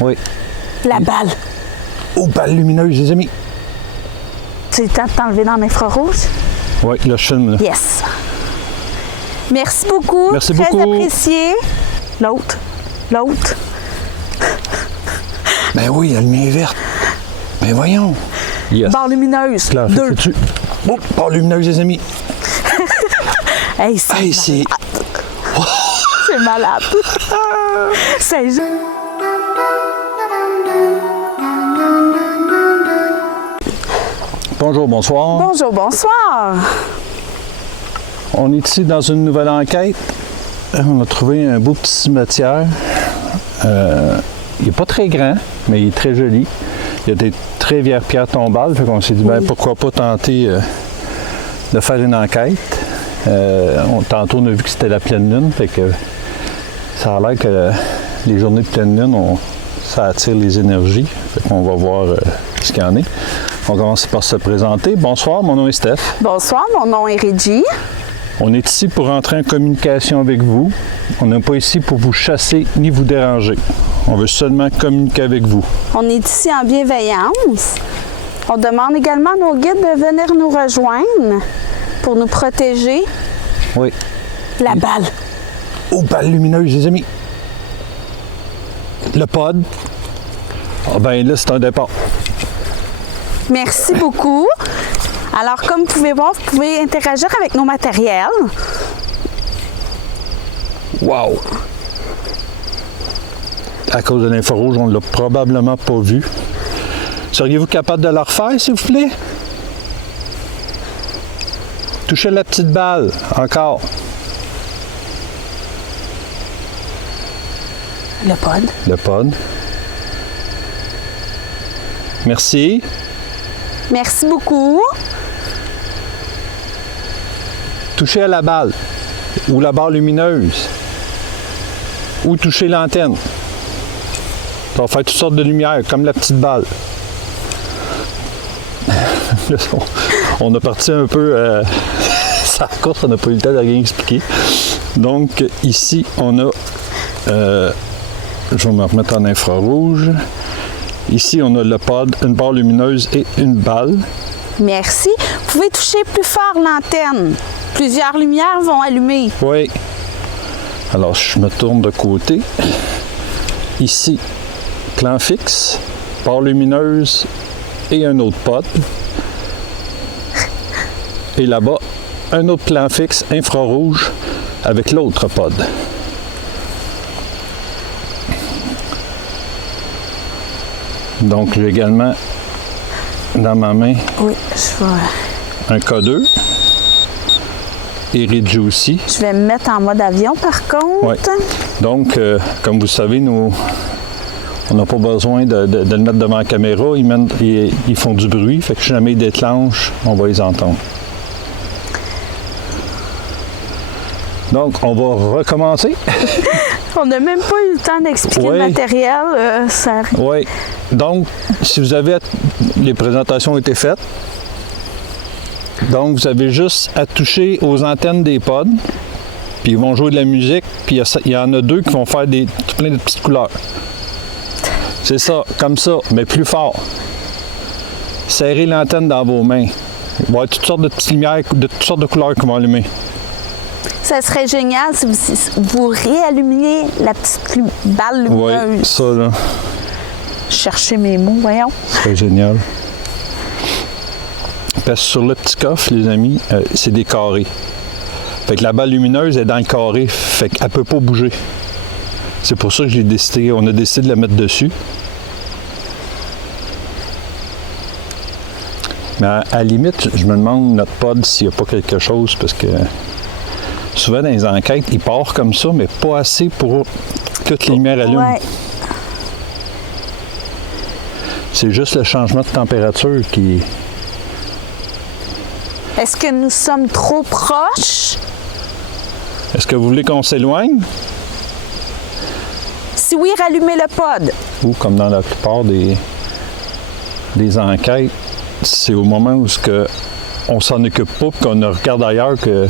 Oui. La balle. Oh, balle lumineuse, les amis. Tu es le temps de t'enlever dans l'infrarouge? Oui, là, je filme. Là. Yes. Merci beaucoup. Merci Très beaucoup. apprécié. L'autre. L'autre. Ben oui, la lumière est verte. Ben voyons. Yes. Barre lumineuse. Claire, 2. Oh, barre lumineuse, les amis. Hey, c'est Hey, c'est... c'est malade. C'est juste... Bonjour, bonsoir. Bonjour, bonsoir. On est ici dans une nouvelle enquête. On a trouvé un beau petit cimetière. Il n'est pas très grand, mais il est très joli. Il y a des très vieilles pierres tombales. Fait qu'on s'est dit, ben, pourquoi pas tenter de faire une enquête. Tantôt, on a vu que c'était la pleine lune. Fait que ça a l'air que les journées de pleine lune, ça attire les énergies. Fait qu'on va voir ce qu'il y en est. On commence par se présenter. Bonsoir, mon nom est Steph. Bonsoir, mon nom est Régie. On est ici pour entrer en communication avec vous. On n'est pas ici pour vous chasser ni vous déranger. On veut seulement communiquer avec vous. On est ici en bienveillance. On demande également à nos guides de venir nous rejoindre pour nous protéger. Oui. La balle. Oh, balle lumineuse, les amis. Le pod. Ah ben là, c'est un départ. Merci beaucoup. Alors, comme vous pouvez voir, vous pouvez interagir avec nos matériels. Wow! À cause de l'infrarouge, on ne l'a probablement pas vu. Seriez-vous capable de le refaire, s'il vous plaît? Touchez la petite balle. Encore. Le pod. Le pod. Merci. Merci beaucoup. Touchez à la balle ou la barre lumineuse ou toucher l'antenne. Ça va faire toutes sortes de lumières, comme la petite balle. On a parti un peu sa course, on n'a pas eu le temps de rien expliquer. Donc ici, on a, je vais me remettre en infrarouge. Ici, on a le pod, une barre lumineuse et une balle. Merci. Vous pouvez toucher plus fort l'antenne. Plusieurs lumières vont allumer. Oui. Alors, je me tourne de côté. Ici, plan fixe, barre lumineuse et un autre pod. Et là-bas, un autre plan fixe infrarouge avec l'autre pod. Donc, j'ai également dans ma main Oui, je vais... un K2 et Régie aussi. Je vais me mettre en mode avion, par contre. Oui. Donc, comme vous savez, nous, on n'a pas besoin de le mettre devant la caméra. Ils font du bruit, fait que si jamais ils déclenchent, on va les entendre. Donc, on va recommencer. On n'a même pas eu le temps d'expliquer le matériel. Oui. Donc, si vous avez... Les présentations ont été faites. Donc, vous avez juste à toucher aux antennes des pods. Puis, ils vont jouer de la musique. Puis, il y en a deux qui vont faire plein de petites couleurs. C'est ça, comme ça, mais plus fort. Serrez l'antenne dans vos mains. Il va y avoir toutes sortes de petites lumières, de toutes sortes de couleurs qui vont allumer. Ça serait génial si vous réallumiez la petite balle lumineuse. Oui, ça, là. Chercher mes mots, voyons. C'est génial. Parce que sur le petit coffre, les amis, c'est des carrés. Fait que la balle lumineuse est dans le carré, fait qu'elle ne peut pas bouger. C'est pour ça que on a décidé de la mettre dessus. Mais à la limite, je me demande notre pod s'il n'y a pas quelque chose, parce que souvent dans les enquêtes, il part comme ça, mais pas assez pour que toutes les lumières allument. Ouais. C'est juste le changement de température qui... Est-ce que nous sommes trop proches? Est-ce que vous voulez qu'on s'éloigne? Si oui, rallumez le pod. Ou comme dans la plupart des enquêtes, c'est au moment où on s'en occupe pas, qu'on regarde ailleurs que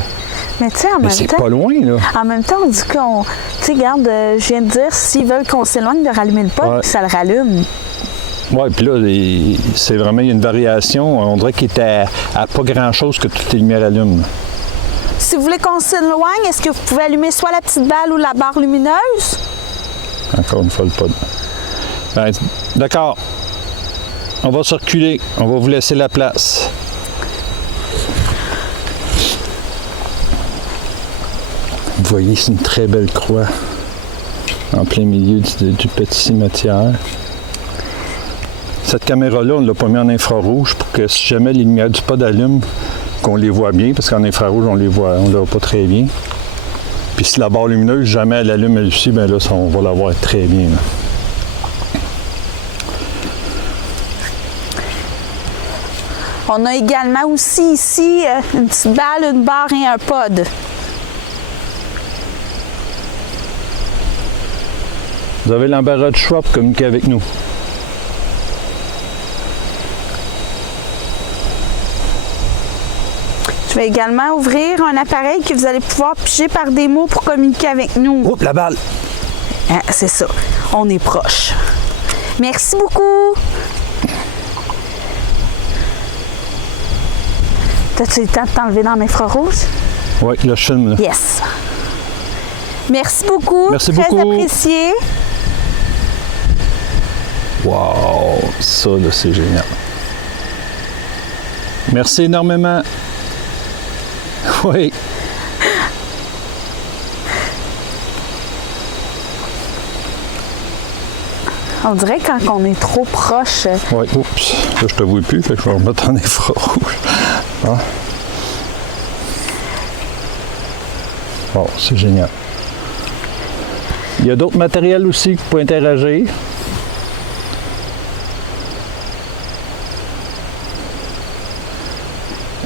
Mais tu sais, en Mais même c'est temps... pas loin, là. En même temps, on dit qu'on... Tu sais, regarde, je viens de dire, s'ils veulent qu'on s'éloigne de rallumer le pot, Ouais. puis ça le rallume. Oui, puis là, c'est vraiment, il y a une variation. On dirait qu'il est à pas grand-chose que toutes les lumières allument. Si vous voulez qu'on s'éloigne, est-ce que vous pouvez allumer soit la petite balle ou la barre lumineuse? Encore une fois, le pod. Ben, d'accord. On va circuler. On va vous laisser la place. Vous voyez, c'est une très belle croix en plein milieu du petit cimetière. Cette caméra-là, on ne l'a pas mis en infrarouge pour que si jamais les lumières du pod allument, qu'on les voit bien, parce qu'en infrarouge, on ne les voit pas très bien. Puis si la barre lumineuse, jamais elle allume elle aussi, bien là, on va la voir très bien. Là. On a également aussi ici une petite balle, une barre et un pod. Vous avez l'embarras de choix pour communiquer avec nous. Je vais également ouvrir un appareil que vous allez pouvoir piger par des mots pour communiquer avec nous. Oups, la balle! Ah, c'est ça, on est proche. Merci beaucoup. T'as-tu eu le temps de t'enlever dans l'infrarouge? Oui, là, je filme. Là. Yes. Merci beaucoup. Merci Très beaucoup. apprécié. Wow! Ça, là, c'est génial. Merci énormément. Oui. On dirait quand on est trop proche. Oui, oups. Là, je te vois plus, fait que je vais remettre en infrarouge. Ah. Bon, c'est génial. Il y a d'autres matériels aussi qui peuvent interagir.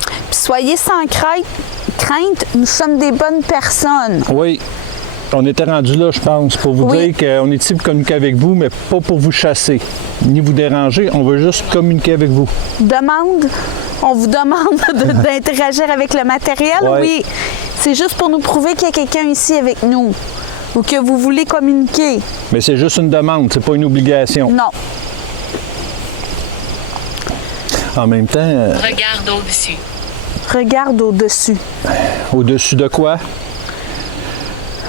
Puis soyez sans crainte, nous sommes des bonnes personnes. Oui. On était rendu là, je pense, pour vous Oui. dire qu'on est ici pour communiquer avec vous, mais pas pour vous chasser, ni vous déranger. On veut juste communiquer avec vous. On vous demande d'interagir avec le matériel, Ouais. oui. C'est juste pour nous prouver qu'il y a quelqu'un ici avec nous ou que vous voulez communiquer. Mais c'est juste une demande, c'est pas une obligation. Non. En même temps, Regarde au-dessus. Regarde au-dessus. au-dessus de quoi?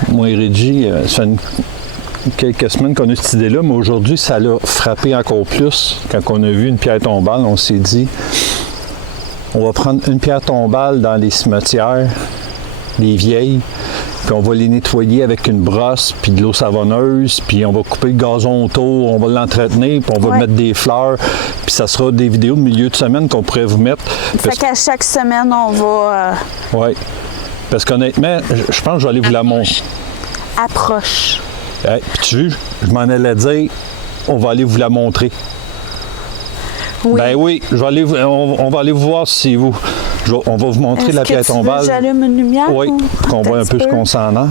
Moi et Reggie, ça fait quelques semaines qu'on a cette idée-là, mais aujourd'hui, ça l'a frappé encore plus. Quand on a vu une pierre tombale, on s'est dit, on va prendre une pierre tombale dans les cimetières, les vieilles, puis on va les nettoyer avec une brosse, puis de l'eau savonneuse, puis on va couper le gazon autour, on va l'entretenir, puis on va Ouais. mettre des fleurs, puis ça sera des vidéos de milieu de semaine qu'on pourrait vous mettre. Fait qu'à chaque semaine, on va Oui. Parce qu'honnêtement, je pense que je vais aller vous la montrer. approche. Hey, puis tu vois, je m'en allais dire, on va aller vous la montrer. Oui. Ben oui, on va aller vous voir si vous. On va vous montrer Est-ce la que pierre tu veux tombale. que j'allume une lumière? Oui, ou- pour qu'on voit un peu ce qu'on s'en a.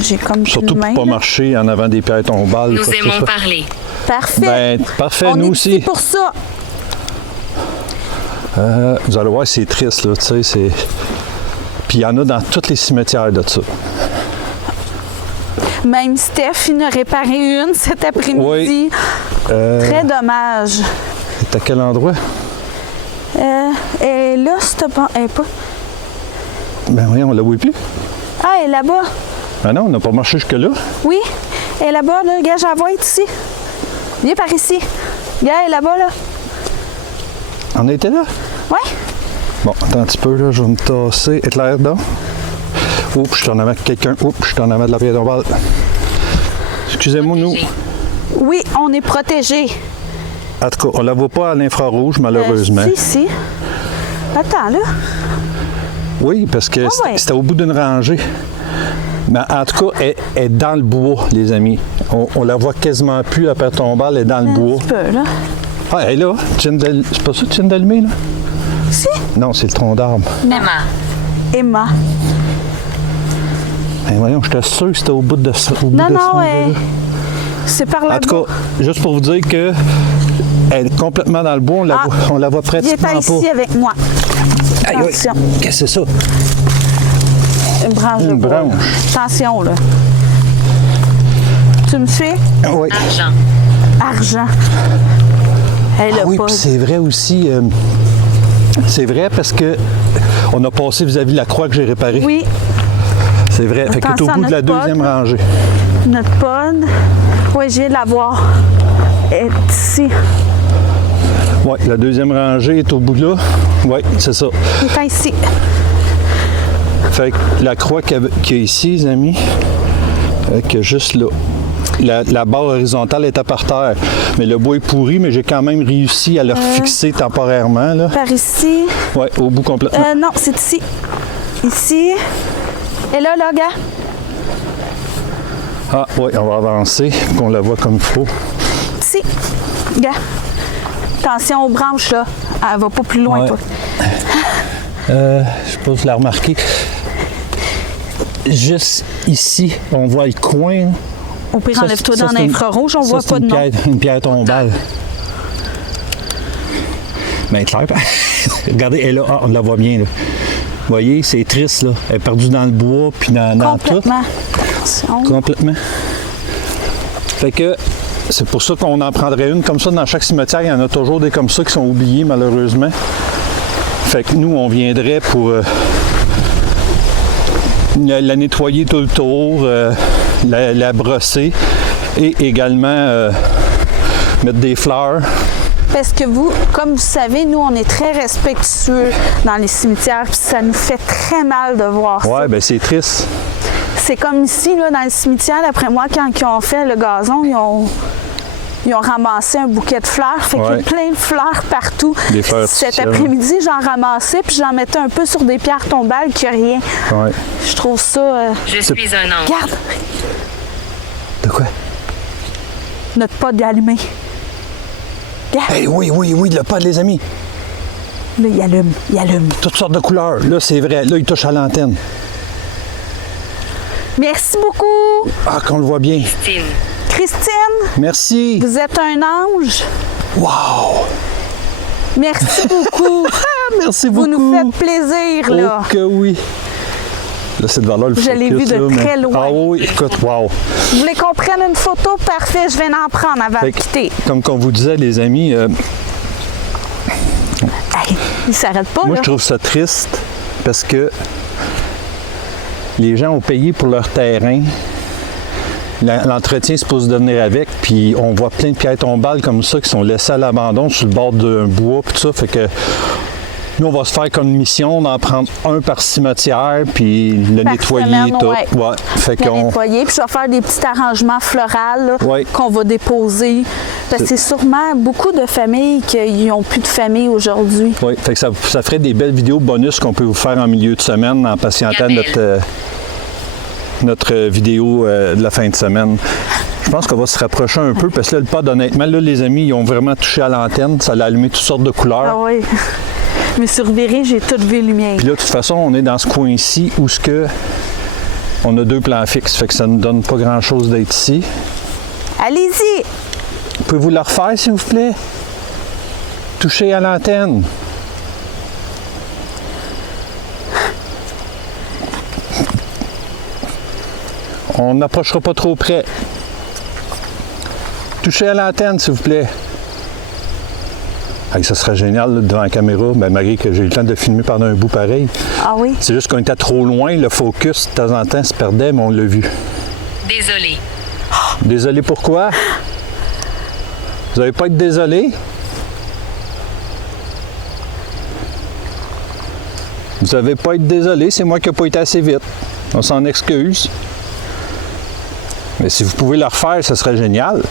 J'ai comme Surtout une pour main, pas là. marcher en avant des pierres tombales. Nous quoi que ce aimons soit. parler. Parfait. Ben, parfait, on nous est aussi. ici pour ça. Vous allez voir, c'est triste, là, tu sais, c'est. Puis il y en a dans tous les cimetières de ça. Même Steph, il en a réparé une cet après-midi. Oui. Très dommage. C'est à quel endroit? Et là, c'est pas. Elle est pas. Ben oui, on la voit plus. Ah, elle est là-bas. Ben non, on n'a pas marché jusque-là. Oui, elle est là-bas, là. Regarde, j'en vois être ici. Viens par ici. Regarde, elle est là-bas, là. On était là? Ouais. Bon, attends un petit peu, là, je vais me tasser. Éclaire donc. Oups, je suis en avant de quelqu'un. Oups, je suis en avant de la pierre tombale. Excusez-moi, nous. Oui, on est protégés. En tout cas, on la voit pas à l'infrarouge, malheureusement. Si. Attends, là. Oui, parce que ouais. c'était au bout d'une rangée. Mais en tout cas, elle est dans le bois, les amis. On la voit quasiment plus, la pierre tombale, elle est dans le Un bois. petit peu, là. Ah, elle est là. C'est pas ça que tu viens d'allumer, là? Si. Non, c'est le tronc d'arbre. Emma. Emma. Ben voyons, je t'assure que c'était au bout de ça. Non, c'est par là-bas. En tout cas, juste pour vous dire que elle est complètement dans le bois, on la voit Viens pratiquement par ici pas. avec moi. Aïe, aïe. Attention. Qu'est-ce que c'est ça? Une branche de Une bois. branche. Attention, là. Tu me suis? Oui. Argent. Argent. Hey, Ah le oui, pod. puis c'est vrai aussi. C'est vrai parce que on a passé vis-à-vis la croix que j'ai réparée. Oui, C'est vrai. Fait que t'es au Attention à bout de la notre deuxième pod. rangée. notre pod. Oui, je viens de la voir. Elle est ici. Oui, la deuxième rangée est au bout de là. Oui, c'est ça. Elle est ici. Fait que la croix qu'il y a ici, les amis, qu'il y a juste là. La barre horizontale était par terre. Mais le bois est pourri, mais j'ai quand même réussi à le fixer temporairement. Là. Par ici. Oui, au bout complètement. Non, c'est ici. Ici. Et là, gars. Ah oui, on va avancer, qu'on la voit comme il faut. Ici. Gars. Attention aux branches, là. Elle va pas plus loin, Ouais. toi. Je sais pas si tu l'as remarqué. Juste ici, on voit le coin. Au pire, Ça, enlève-toi ça, dans c'est une- l'infrarouge, on ça, voit c'est pas de une nom. pierre, une pierre tombale. Ben clair. Regardez, elle est là. Ah, on la voit bien. Là. Vous voyez, c'est triste. Là. Elle est perdue dans le bois puis dans tout. Complètement. Attention. Complètement. Fait que c'est pour ça qu'on en prendrait une comme ça dans chaque cimetière. Il y en a toujours des comme ça qui sont oubliés malheureusement. Fait que nous, on viendrait pour la nettoyer tout le tour, la brosser et également mettre des fleurs. Parce que vous, comme vous savez, nous, on est très respectueux dans les cimetières, puis ça nous fait très mal de voir ça. Ouais, ben c'est triste. C'est comme ici, là, dans le cimetière, d'après moi, quand ils ont fait le gazon, ils ont ramassé un bouquet de fleurs. Fait qu'il y a Ouais. plein de fleurs partout. Des fleurs Cet artificielles. après-midi, j'en ramassais, puis j'en mettais un peu sur des pierres tombales qui a rien. Ouais. Je trouve ça... Je suis un ange. Regarde, De quoi? notre pod est allumé. Hey, oui, le pas les amis. Là, il allume, il allume. Toutes sortes de couleurs. Là, c'est vrai. Là, il touche à l'antenne. Merci beaucoup, Ah, qu'on le voit bien. Christine. Christine. Merci. Vous êtes un ange. Wow! Merci beaucoup. Merci Vous beaucoup. nous faites plaisir, là. Oh que oui. Là, c'est devant là le Je l'ai focus, vu de là, mais- très loin. Ah oui, écoute, wow. Vous voulez qu'on prenne une photo? Parfait, je vais en prendre avant de Fait que, quitter. comme qu'on vous disait, les amis, Hey, il s'arrête pas, moi, là. je trouve ça triste parce que les gens ont payé pour leur terrain. L'entretien est supposé de venir avec, puis on voit plein de pierres tombales comme ça qui sont laissées à l'abandon sur le bord d'un bois, puis tout ça. Fait que nous, on va se faire comme mission d'en prendre un par cimetière, puis le Par nettoyer semaine, tout. ouais. Ouais. Fait Bien qu'on. nettoyer, puis je vais faire des petits arrangements floraux là, Ouais. qu'on va déposer. Parce que c'est sûrement beaucoup de familles qui n'ont plus de famille aujourd'hui. Oui, fait que ça ferait des belles vidéos bonus qu'on peut vous faire en milieu de semaine en patientant Gabelle. notre vidéo de la fin de semaine. Je pense qu'on va se rapprocher un peu parce que là, le pod, honnêtement, là, les amis, ils ont vraiment touché à l'antenne. Ça l'a allumé toutes sortes de couleurs. Ah oui. Je me suis revirée, j'ai tout vu lumière. Puis là, de toute façon, on est dans ce coin-ci où ce que on a deux plans fixes. Fait que ça ne donne pas grand-chose d'être ici. Allez-y! Pouvez-vous la refaire, s'il vous plaît? Toucher à l'antenne. On n'approchera pas trop près. Touchez à l'antenne, s'il vous plaît. Hey, ça serait génial là, devant la caméra, ben, malgré que j'ai eu le temps de filmer pendant un bout pareil. Ah oui? C'est juste qu'on était trop loin, le focus de temps en temps se perdait, mais on l'a vu. Désolé. Désolé pourquoi? Vous n'allez pas être désolé? Vous n'avez pas être désolé, c'est moi qui n'ai pas été assez vite. On s'en excuse. Mais si vous pouvez le refaire, ce serait génial.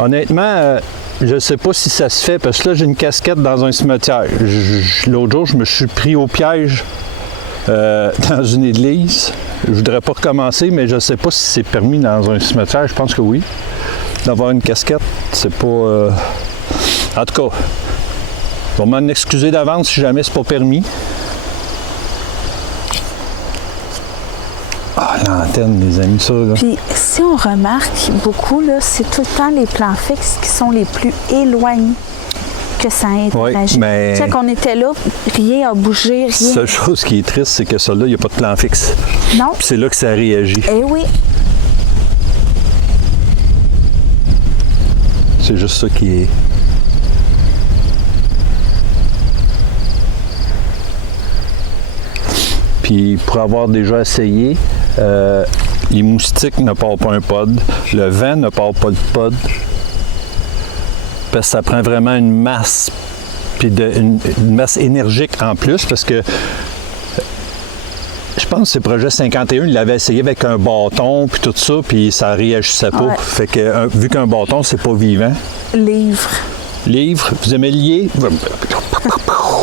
Honnêtement, je ne sais pas si ça se fait, parce que là, j'ai une casquette dans un cimetière. L'autre jour, je me suis pris au piège dans une église. Je voudrais pas recommencer, mais je ne sais pas si c'est permis dans un cimetière. Je pense que oui. D'avoir une casquette, c'est pas... En tout cas, je vais m'en excuser d'avance si jamais c'est pas permis. Ah, l'antenne, les amis, ça, là. Puis si on remarque beaucoup, là, c'est tout le temps les plans fixes qui sont les plus éloignés. que ça interagit. Oui, mais- Check, on était là, rien n'a bougé, rien. La seule chose qui est triste, c'est que ça là, il n'y a pas de plan fixe. Non. Puis c'est là que ça réagit. Eh oui. C'est juste ça qui est... Puis pour avoir déjà essayé, les moustiques ne partent pas un pod, le vent ne part pas de pod, parce que ça prend vraiment une masse, puis une masse énergique en plus, parce que je pense que c'est Projet 51, il l'avait essayé avec un bâton, puis tout ça, puis ça réagissait pas. Ouais. Fait que vu qu'un bâton, c'est pas vivant. Livre. Livre, vous aimez lier?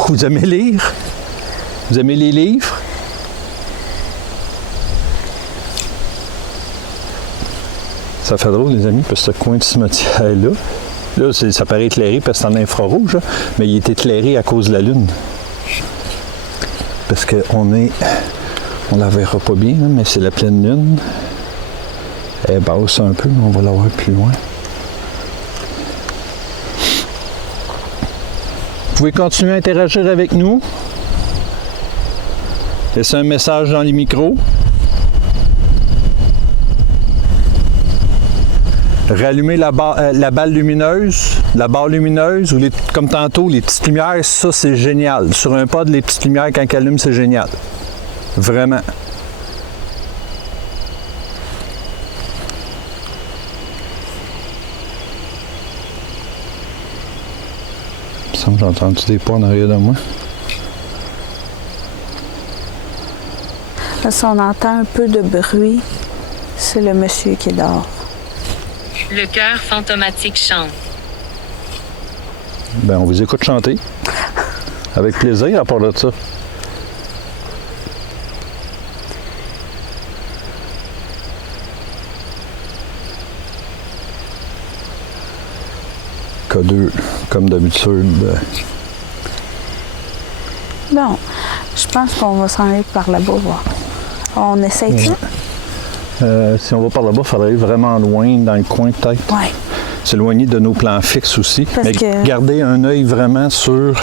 Vous aimez lire? Vous aimez les livres? Ça fait drôle, les amis, parce que ce coin de cimetière-là, là, ça paraît éclairé parce que c'est en infrarouge, là, mais il est éclairé à cause de la lune. Parce qu'on est... On la verra pas bien, là, mais c'est la pleine lune. Elle est basse un peu, mais on va la voir plus loin. Vous pouvez continuer à interagir avec nous. Laissez un message dans les micros. Rallumer la balle lumineuse, la barre lumineuse, ou comme tantôt, les petites lumières, ça c'est génial. Sur un pod, les petites lumières, quand elles allument, c'est génial. Vraiment. Il me semble que j'ai entendu des pas en arrière de moi. Là, si on entend un peu de bruit, c'est le monsieur qui est dehors. Le cœur fantomatique chante. Ben, on vous écoute chanter. Avec plaisir, à part de ça. K2, comme d'habitude. Bon, je pense qu'on va s'en aller par là-bas voir. On essaye ça? Si on va par là-bas, il faudrait aller vraiment loin, dans le coin peut-être. Oui. S'éloigner de nos plans fixes aussi. Parce mais que- garder un œil vraiment sur...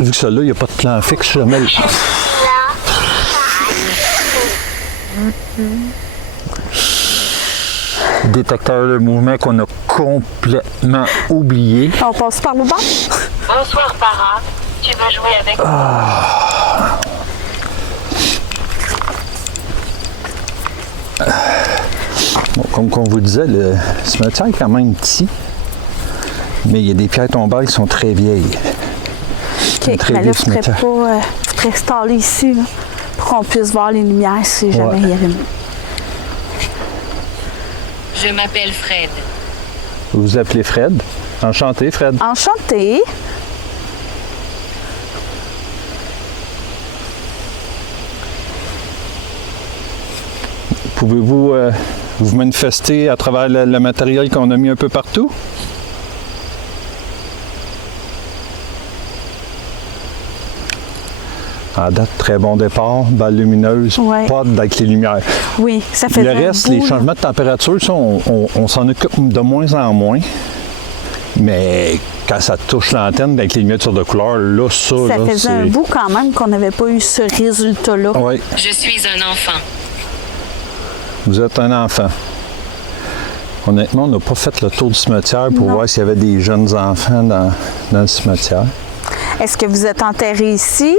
Vu que celui-là, il n'y a pas de plan fixe, jamais... Détecteur de mouvement qu'on a complètement oublié. On passe par le bas? Bonsoir, Para. Tu veux jouer avec Bon, comme on vous disait, le cimetière est quand même petit, mais il y a des pierres tombales qui sont très vieilles. OK, très mais vieux là, il faudrait cimetière. pas... faudrait installer ici, là, pour qu'on puisse voir les lumières si jamais Ouais. il y avait une... Je m'appelle Fred. Vous vous appelez Fred. Enchanté, Fred. Enchanté. Pouvez-vous vous manifester à travers le matériel qu'on a mis un peu partout? À date, très bon départ, balle lumineuse, Ouais. pas avec les lumières. Oui, ça fait Le reste, les changements de température, ça, on s'en occupe de moins en moins. Mais quand ça touche l'antenne avec les lumières de couleur, là, ça, Ça là, faisait un bout quand même qu'on n'avait pas eu ce résultat-là. Oui, Je suis un enfant. vous êtes un enfant. Honnêtement, on n'a pas fait le tour du cimetière pour Non. voir s'il y avait des jeunes enfants dans le cimetière. Est-ce que vous êtes enterré ici?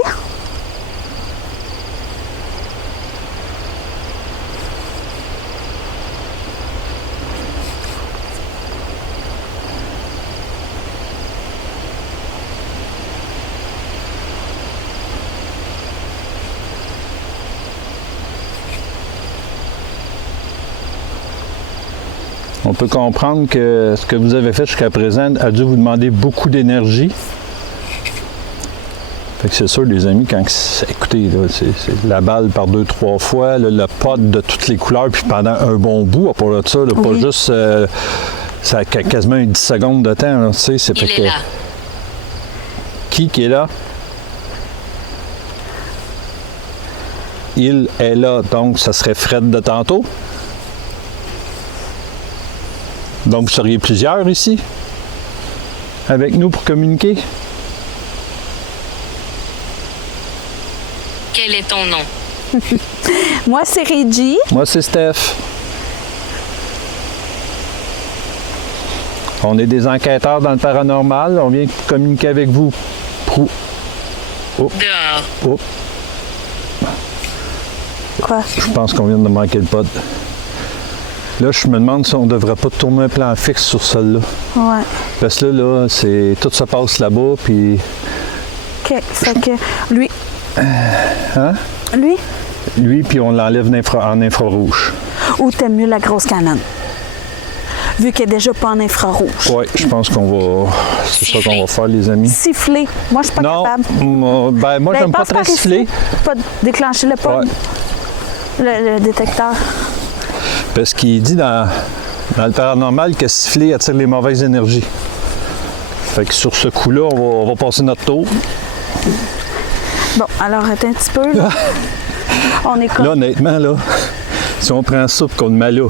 On peut comprendre que ce que vous avez fait jusqu'à présent a dû vous demander beaucoup d'énergie. Fait que c'est sûr, les amis, quand écoutez, là, c'est la balle par 2-3 fois, là, le pot de toutes les couleurs, puis pendant un bon bout, à part de ça, là, pas Oui. juste ça a quasiment 10 secondes de temps, là, tu sais, c'est Il fait est que. là. Qui est là? Il est là, donc ça serait Fred de tantôt. Donc vous seriez plusieurs ici? avec nous pour communiquer? Quel est ton nom? Moi, c'est Reggie. Moi, c'est Steph. On est des enquêteurs dans le paranormal. On vient communiquer avec vous. Dehors. Oh, Quoi? je pense qu'on vient de manquer le pod. Là, je me demande si on ne devrait pas tourner un plan fixe sur celle-là. Ouais. Parce que là, c'est tout se passe là-bas, puis... OK. Fait que lui. Hein? Lui? Lui, puis on l'enlève en infrarouge. Ou t'aimes mieux la grosse canonne? Vu qu'elle est déjà pas en infrarouge. Oui, je pense qu'on va... C'est ça qu'on va faire, les amis. Siffler. Moi, je suis pas Non, capable. moi, j'aime pas passe très par ici. siffler. Pas déclencher le pod. Ouais. Le détecteur. Parce qu'il dit dans le paranormal que siffler attire les mauvaises énergies. Fait que sur ce coup-là, on va passer notre tour. Bon, alors attends un petit peu. Là, on est comme... Là, honnêtement, là, si on prend ça pour qu'on le met là,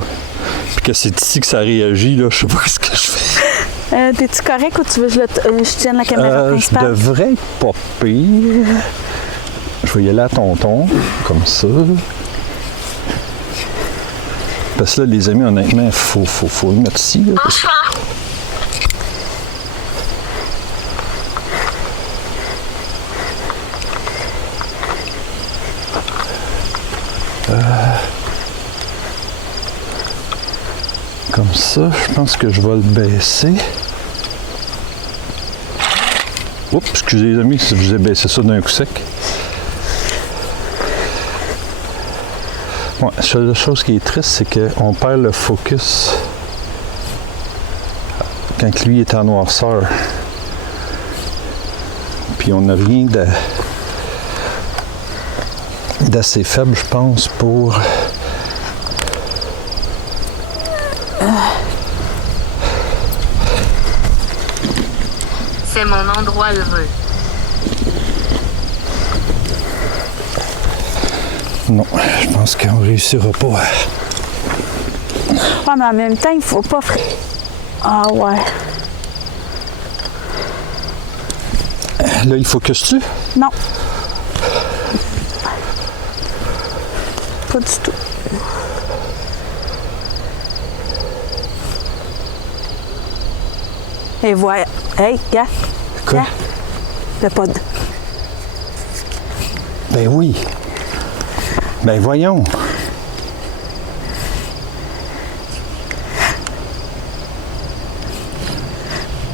puis que c'est ici que ça réagit, là, je sais pas ce que je fais. T'es-tu correct ou tu veux que je tienne la caméra Je principale? devrais être pas pire. Je vais y aller à tonton, comme ça. Parce que là, les amis, honnêtement, il faut le mettre ici. Là, parce que... Comme ça, je pense que je vais le baisser. Oups, excusez les amis, si je vous ai baissé ça d'un coup sec. Ouais, la seule chose qui est triste, c'est qu'on perd le focus quand lui est en noirceur. Puis on n'a rien d'assez faible, je pense, pour... C'est mon endroit heureux. Non, je pense qu'on réussira pas. Ouais, mais en même temps, il faut pas... Ah ouais. Là, il focus-tu? Non. Pas du tout. Et voilà. Hey, gars. Quoi? Gars. Le pod. Ben oui. Ben voyons.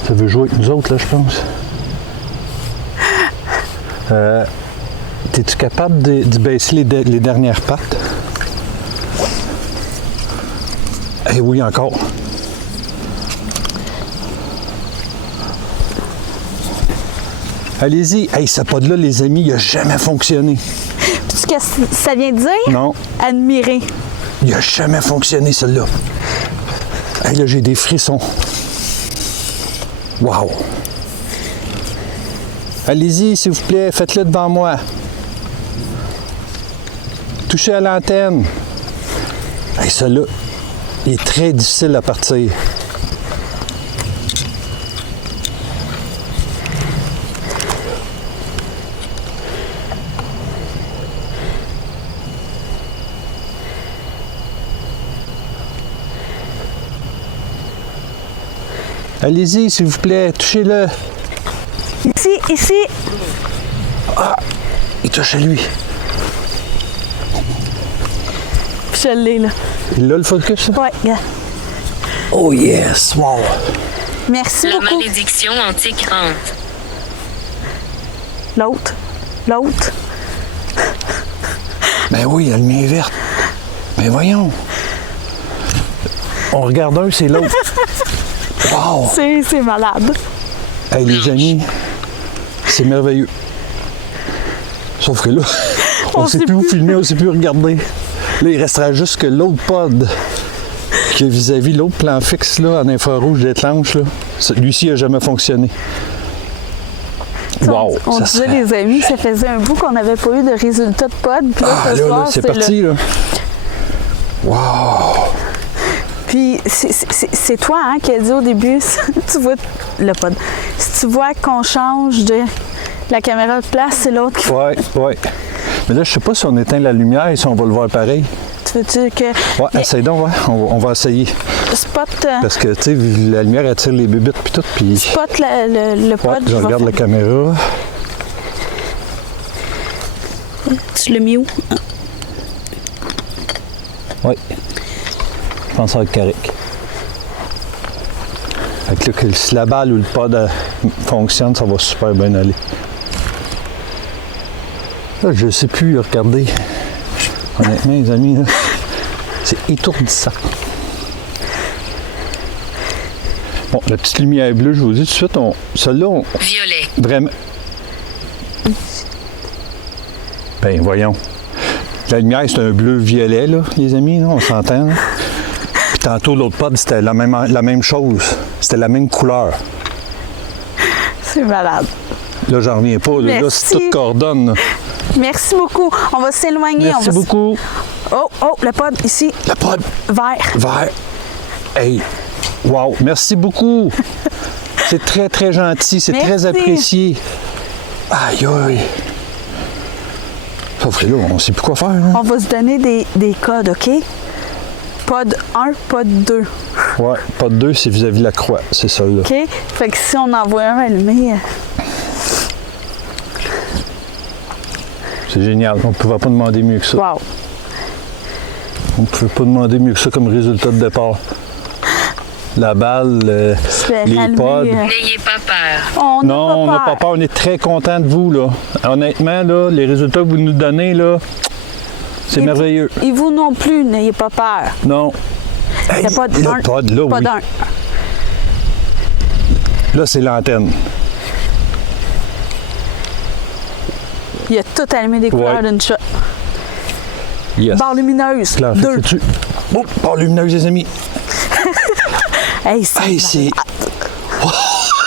Ça veut jouer avec nous autres, là, je pense. T'es-tu capable de baisser les dernières pattes? Eh oui, encore. Allez-y. Hey, ce pod-là, les amis, il n'a jamais fonctionné. Puis qu'est-ce que ça vient de dire? Non. Admirer. Il n'a jamais fonctionné, celui-là. Hey, là, j'ai des frissons. Wow! Allez-y, s'il vous plaît, faites-le devant moi. Touchez à l'antenne. Hey, celui-là, il est très difficile à partir. Allez-y, s'il vous plaît, touchez-le. Ici, ici. Ah, il touche à lui. Puis je l'ai, là. Il a le focus? Ouais, gars. Oh yes, wow. Merci La beaucoup. malédiction antique rentre. L'autre. L'autre. Ben oui, la lumière est verte. Ben voyons. On regarde un, c'est l'autre. Wow! C'est malade. Hey, les amis, c'est merveilleux. Sauf que là, on ne sait plus où filmer, on ne sait plus où regarder. Là, il restera juste que l'autre pod qui est vis-à-vis l'autre plan fixe là, en infrarouge d'étanche, là, celui-ci n'a jamais fonctionné. Wow! On ça disait, serait... les amis, ça faisait un bout qu'on n'avait pas eu de résultat de pod. Puis là, Ah, ce là, soir, là, c'est parti, là. Wow! Puis c'est toi hein, qui as dit au début, tu vois le pod. Si tu vois qu'on change de la caméra de place, c'est l'autre qui fait. Oui. Mais là, je sais pas si on éteint la lumière et si on va le voir pareil. Tu veux-tu que. Ouais, essaye donc, ouais. On va essayer. Spot. Parce que, tu sais, la lumière attire les bébites puis tout, puis... Spot le pod. Ouais, je regarde la caméra. Tu l'as mis où? Oui. Je pense que ça va être correct. Fait que là, si la balle ou le pod fonctionne, ça va super bien aller. Là, je sais plus, regardez. Honnêtement, les amis, là, c'est étourdissant. Bon, la petite lumière bleue, je vous dis tout de suite, celle-là, Violet. vraiment... Ben, voyons. La lumière, c'est un bleu-violet, là, les amis, là, on s'entend. Là. Puis tantôt, l'autre pod, c'était la même chose. C'était la même couleur. C'est malade. Là, j'en reviens pas. Là, c'est tout coordonne. Là. Merci beaucoup. On va s'éloigner. Merci beaucoup. Oh, le pod, ici. Le pod. Vert. Vert. Hey. Wow. Merci beaucoup. C'est très, très gentil. C'est très apprécié. Aïe, aïe. Sauf que là, on ne sait plus quoi faire. Hein? On va se donner des codes, OK? Pod 1, pod 2. Ouais, pod 2, c'est vis-à-vis de la croix. C'est ça, là. OK? Fait que si on envoie un allumé... C'est génial. On ne pouvait pas demander mieux que ça. Wow. On ne pouvait pas demander mieux que ça comme résultat de départ. La balle, les pods. N'ayez pas peur. On n'a pas peur. On est très contents de vous, là. Honnêtement, là, les résultats que vous nous donnez, là, c'est merveilleux. Et vous non plus, n'ayez pas peur. Non. Il n'y a pas de le pod, là, pas oui. d'un. Là, c'est l'antenne. Il a tout allumé des couleurs d'une shot. Yes. Barre lumineuse. Claire, 2. Oh, barre lumineuse, les amis. Hey, c'est c'est...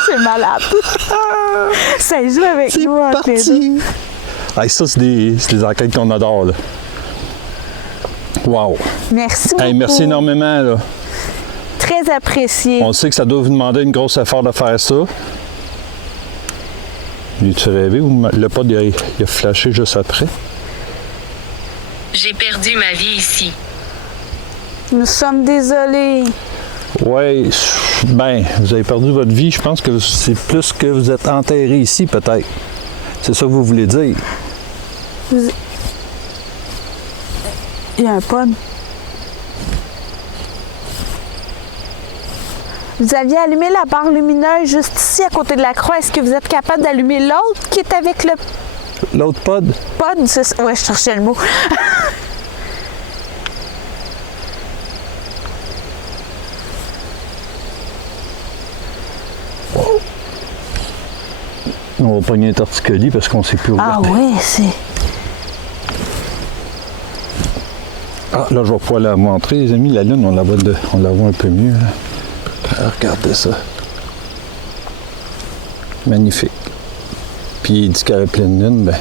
c'est malade. Ça joue avec C'est nous. parti. Hey, ça, c'est des enquêtes qu'on adore, là. Wow. Merci beaucoup. Hey, merci énormément, là. Très apprécié. On sait que ça doit vous demander une grosse effort de faire ça. Tu rêvé ou le pod il a flashé juste après? J'ai perdu ma vie ici. Nous sommes désolés. Oui, ben, vous avez perdu votre vie. Je pense que c'est plus que vous êtes enterré ici, peut-être. C'est ça que vous voulez dire. Il y a un pod. Vous aviez allumé la barre lumineuse juste ici, à côté de la croix. Est-ce que vous êtes capable d'allumer l'autre qui est avec le L'autre pod? pod? Ouais, je cherchais le mot. On va pogner un torticolis parce qu'on ne sait plus où. Ah oui, c'est... Ah, là, je vais pouvoir la montrer, les amis. La lune, on la voit un peu mieux. Là. Regardez ça. Magnifique. Puis, il dit qu'à la pleine lune, ben...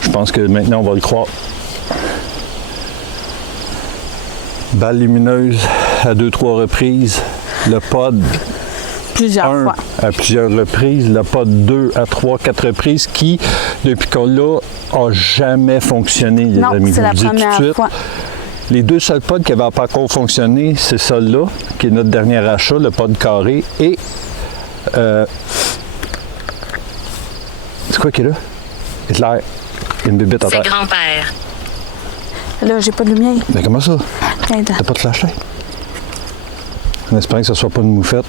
Je pense que maintenant, on va le croire. Balle lumineuse à 2-3 reprises. Le pod... Plusieurs fois. À plusieurs reprises, le pod 2 à 3-4 reprises qui, depuis qu'on l'a, a jamais fonctionné, les amis. Non, c'est la Je vous le dis tout de première suite. fois. Les deux seuls pods qui n'avaient pas encore fonctionné, c'est celui-là, qui est notre dernier achat, le pod carré, et... c'est quoi qui est là? Hitler. Une bébête à C'est terre. grand-père. Là, j'ai pas de lumière. Mais comment ça? Aide. T'as pas de flashlight? En espérant que ce soit pas une moufette.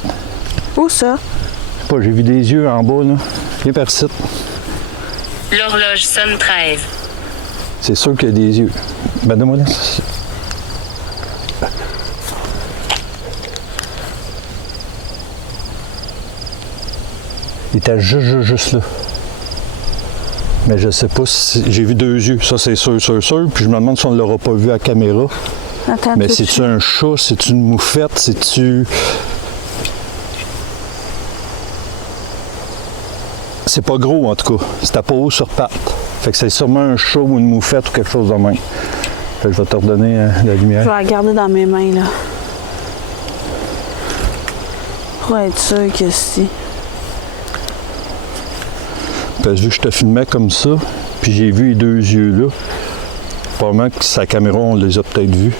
Où ça? Je sais pas, j'ai vu des yeux en bas, là. Viens par ici. L'horloge sonne 13. C'est sûr qu'il y a des yeux. Ben, donne-moi là. Il était juste là. Mais je sais pas si... J'ai vu deux yeux, ça c'est sûr. Puis je me demande si on ne l'aura pas vu à la caméra. Attends, Mais c'est-tu un chat? C'est-tu une moufette? C'est-tu... C'est pas gros, en tout cas. C'était pas haut sur pattes. Fait que c'est sûrement un chat ou une moufette ou quelque chose de même. Fait que je vais te redonner la Je lumière. vais la garder dans mes mains, là. Pour être sûr que si. Parce que vu que je te filmais comme ça, puis j'ai vu les deux yeux là, probablement que sa caméra, on les a peut-être vus.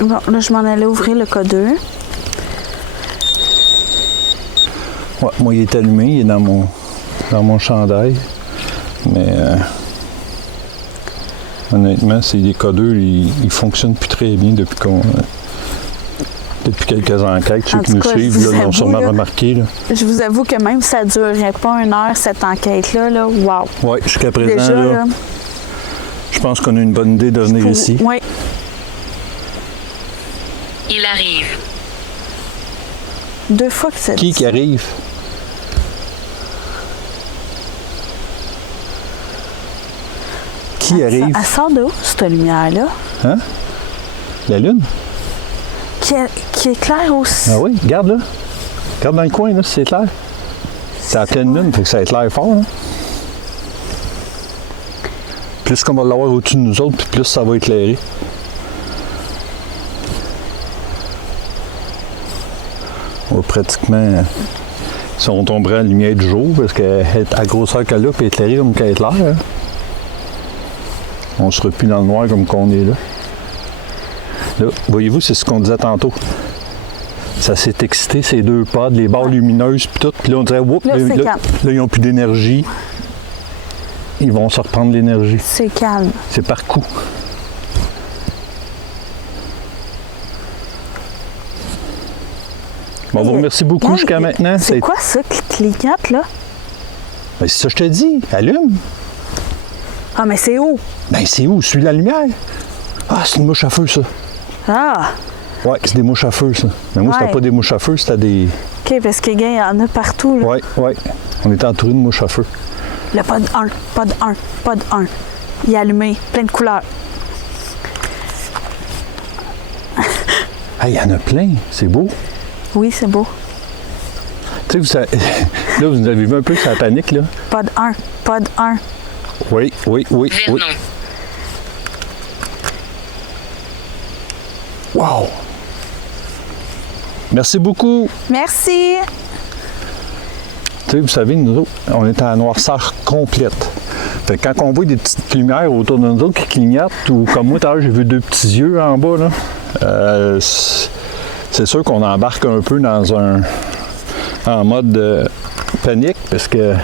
Bon, là, je m'en allais ouvrir le cas 2. Ouais, moi, il est allumé, il est dans mon chandail. Mais honnêtement, c'est des codeurs, ils fonctionnent plus très bien depuis quelques enquêtes. Ceux En qui tout nous cas, suivent je vous là, l'ont avoue, sûrement là, remarqué. Là. Je vous avoue que même si ça ne durerait pas 1 heure, cette enquête-là, là, wow! Oui, jusqu'à présent, Déjà, là, là, je pense qu'on a une bonne idée de venir ici. Oui, Il arrive. 2 fois que c'est... Qui arrive? Qui arrive? Elle sort de où, cette lumière-là? Hein? La lune? Qui éclaire aussi. Ah oui, regarde là. Regarde dans le coin, là, si c'est clair. C'est à pleine lune, fait que ça éclaire fort. Hein? Plus qu'on va l'avoir au-dessus de nous autres, puis plus ça va éclairer. On va pratiquement... Si on tomberait à la lumière du jour, parce qu'elle est à grosseur qu'elle a, puis éclairée comme qu'elle est là. Hein? On ne sera plus dans le noir comme qu'on est là. Là, voyez-vous, c'est ce qu'on disait tantôt. Ça s'est excité, ces deux pods, les barres lumineuses, puis tout. Puis là, on dirait, oups, Là, c'est calme. là, ils n'ont plus d'énergie. Ils vont se reprendre l'énergie. C'est calme. C'est par coup. Bon, on vous remercie beaucoup Regarde, jusqu'à maintenant. C'est quoi ça qui clignote, là? Ben, c'est ça que je te dis. Allume. Ah, mais c'est où? Ben, c'est où? Suis la lumière. Ah, c'est une mouche à feu, ça. Ah! Ouais, c'est des mouches à feu, ça. Mais moi, Ouais. c'était pas des mouches à feu, c'était des... OK, parce que, gars, il y en a partout, là. Ouais, ouais. On était entouré de mouches à feu. Le pod 1, pod 1, pod 1. Il est allumé, plein de couleurs. Ah, il y en a plein. C'est beau. Oui, c'est beau. Tu sais, là, vous avez vu un peu sa panique, là. Pod 1, pod 1. Oui, oui, oui, oui. Vernon. Wow! Merci beaucoup. Merci! Tu sais, vous savez, nous autres, on est en noirceur complète. Fait que quand on voit des petites lumières autour de nous autres qui clignotent, ou comme moi, tout à l'heure, j'ai vu deux petits yeux en bas, là, c'est sûr qu'on embarque un peu dans en mode panique, parce que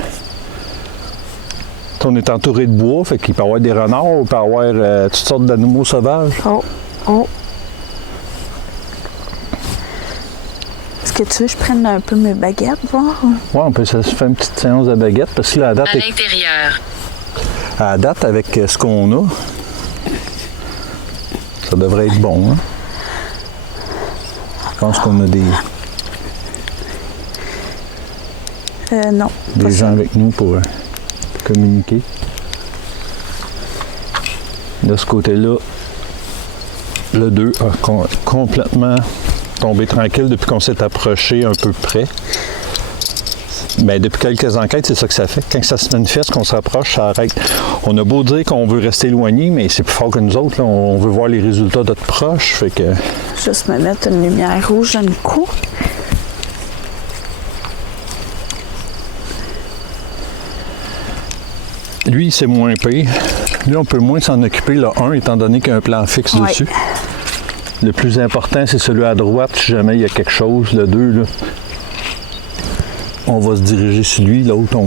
on est entouré de bois, fait qu'il peut y avoir des renards, il peut y avoir toutes sortes d'animaux sauvages. Oh, oh. Est-ce que tu veux que je prenne un peu mes baguettes, voir? Ouais, on peut se faire une petite séance de baguette, parce que là, À l'intérieur. à date, avec ce qu'on a, ça devrait être bon. Hein? Je pense qu'on a Non. des gens avec nous pour communiquer. De ce côté-là, le 2 a complètement tombé tranquille depuis qu'on s'est approché un peu près. Bien, depuis quelques enquêtes, c'est ça que ça fait. Quand ça se manifeste, qu'on s'approche, ça arrête. On a beau dire qu'on veut rester éloigné, mais c'est plus fort que nous autres. Là. On veut voir les résultats d'être proches. Fait que... Juste me mettre une lumière rouge dans le cou. Lui, c'est moins pire. Lui, on peut moins s'en occuper, le 1, étant donné qu'il y a un plan fixe Ouais. dessus. Le plus important, c'est celui à droite, si jamais il y a quelque chose. Le 2, là, on va se diriger sur lui. L'autre, on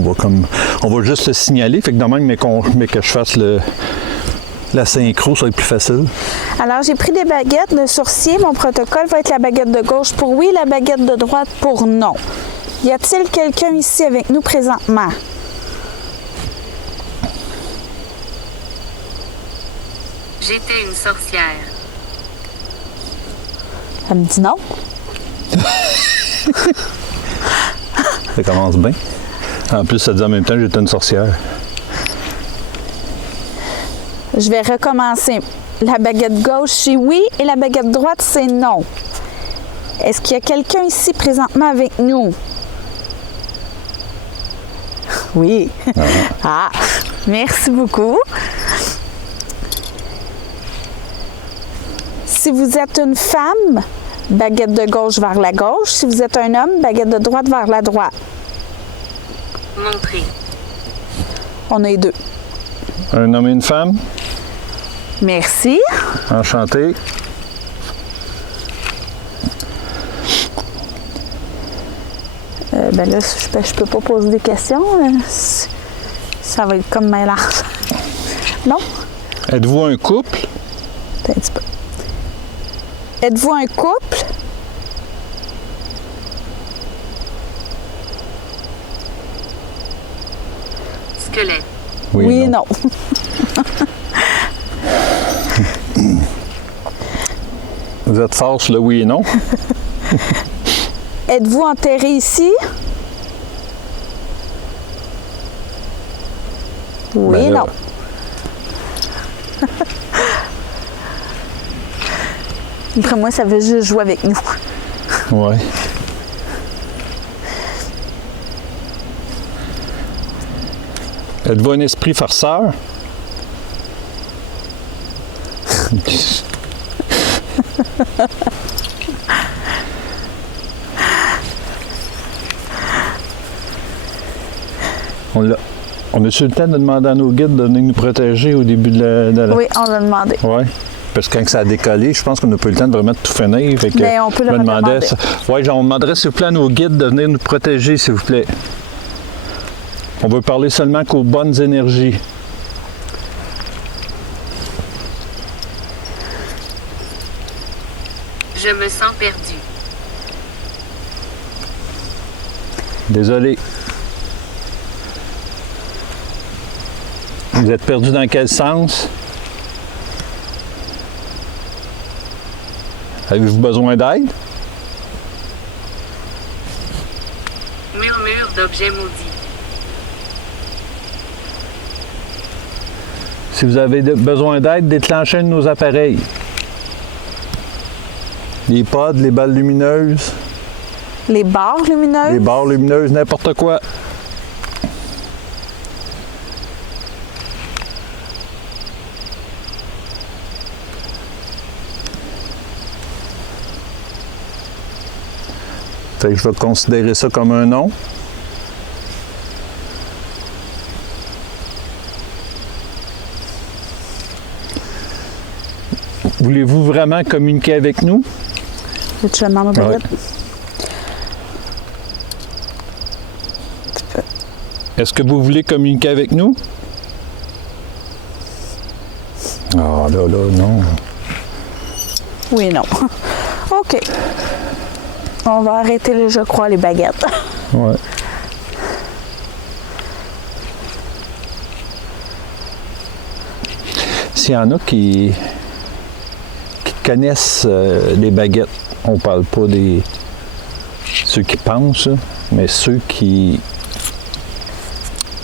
va juste le signaler. Fait que de même, mais que je fasse la synchro, ça va être plus facile. Alors, j'ai pris des baguettes de sourcier. Mon protocole va être la baguette de gauche pour oui, la baguette de droite pour non. Y a-t-il quelqu'un ici avec nous présentement? J'étais une sorcière. Elle me dit non. Ça commence bien. En plus, ça dit en même temps que j'étais une sorcière. Je vais recommencer. La baguette gauche, c'est oui, et la baguette droite, c'est non. Est-ce qu'il y a quelqu'un ici présentement avec nous? Oui. Ah! Merci beaucoup. Si vous êtes une femme, baguette de gauche vers la gauche. Si vous êtes un homme, baguette de droite vers la droite. Montrer. On a les deux. Un homme et une femme. Merci. Enchanté. Ben là, je peux pas poser des questions. Ça va être comme mélange. Non? Êtes-vous un couple? Attends un petit peu. Êtes-vous un couple? Squelette. Oui et non. Vous êtes fort sur le oui et non? Êtes-vous enterré ici? Oui et Ben là, non. Après moi, ça veut juste jouer avec nous. Ouais. Êtes-vous un esprit farceur? On a-tu le temps de demander à nos guides de venir nous protéger au début de la... Oui, on l'a demandé. Oui. Parce que quand ça a décollé, je pense qu'on n'a pas eu le temps de vraiment tout finir. Fait que Ben, on peut je le me demandais redemander. Oui, on demanderait s'il vous plaît à nos guides de venir nous protéger, s'il vous plaît. On veut parler seulement qu'aux bonnes énergies. Je me sens perdu. Désolé. Vous êtes perdu dans quel sens? Avez-vous besoin d'aide? Murmure d'objets maudits. Si vous avez besoin d'aide, déclenchez un de nos appareils. Les pods, les balles lumineuses, Les barres lumineuses. les barres lumineuses, n'importe quoi. Fait que je vais considérer ça comme un non. Voulez-vous vraiment communiquer avec nous? Tu le demandes aux baguettes. Est-ce que vous voulez communiquer avec nous? Ah, là, non. Oui et non. OK. On va arrêter, je crois, les baguettes. Ouais. S'il y en a qui connaissent les baguettes, on parle pas des ceux qui pensent, là, mais ceux qui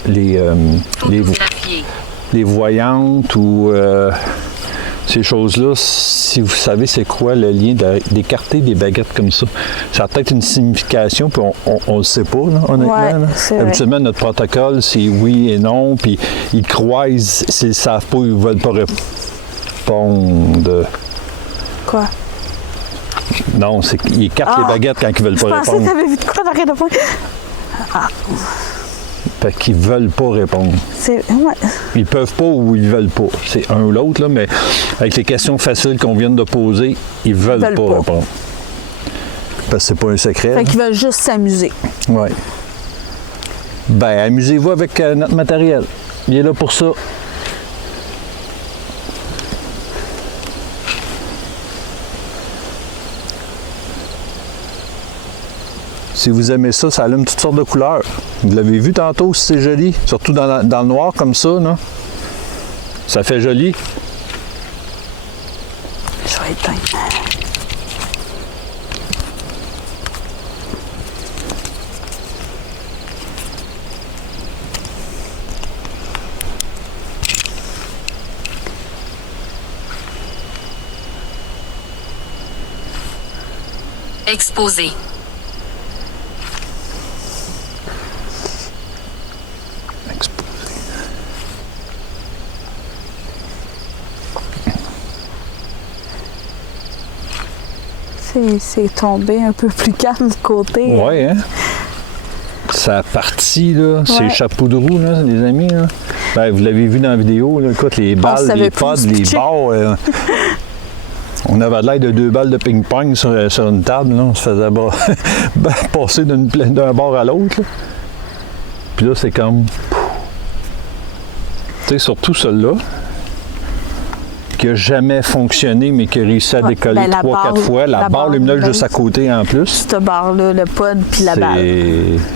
Photographier. les voyantes ou ces choses-là, si vous savez c'est quoi le lien d'écarter des baguettes comme ça, ça a peut-être une signification, puis on le sait pas, là, honnêtement. Ouais, là. c'est vrai. Habituellement, notre protocole, c'est oui et non, puis ils croisent, s'ils ne savent pas, ils ne veulent pas répondre. Quoi? Non, c'est qu'ils écartent les baguettes quand ils ne veulent Je pas pensais que répondre. t'avais vu de quoi d'arrêt de point. Fait qu'ils ne veulent pas répondre. C'est... Ouais. Ils peuvent pas ou ils veulent pas. C'est un ou l'autre, là, mais avec les questions faciles qu'on vient de poser, ils veulent pas répondre. Parce que c'est pas un secret. Fait qu'ils veulent juste s'amuser. Oui. Ben, amusez-vous avec notre matériel. Il est là pour ça. Si vous aimez ça, ça allume toutes sortes de couleurs. Vous l'avez vu tantôt, si c'est joli. Surtout dans le noir comme ça, là. Ça fait joli. Je vais éteindre. Exposé. C'est tombé un peu plus calme du côté. Ouais, hein? Ça a parti, là, Ouais. ces chapeaux de roue, là, les amis. Là. Ben, vous l'avez vu dans la vidéo, là, écoute, les balles, savait les plus pods, se les pitcher. barres. On avait l'air de 2 balles de ping-pong sur une table. Là. On se faisait passer d'un bord à l'autre. Là. Puis là, c'est comme... Tu sais, surtout celui-là, qui n'a jamais fonctionné, mais qui a réussi à Ouais, décoller ben, la 3-4 barre- fois. La la barre barre lumineuse lumineuse. juste à côté en plus. Cette barre-là, le pod puis la balle.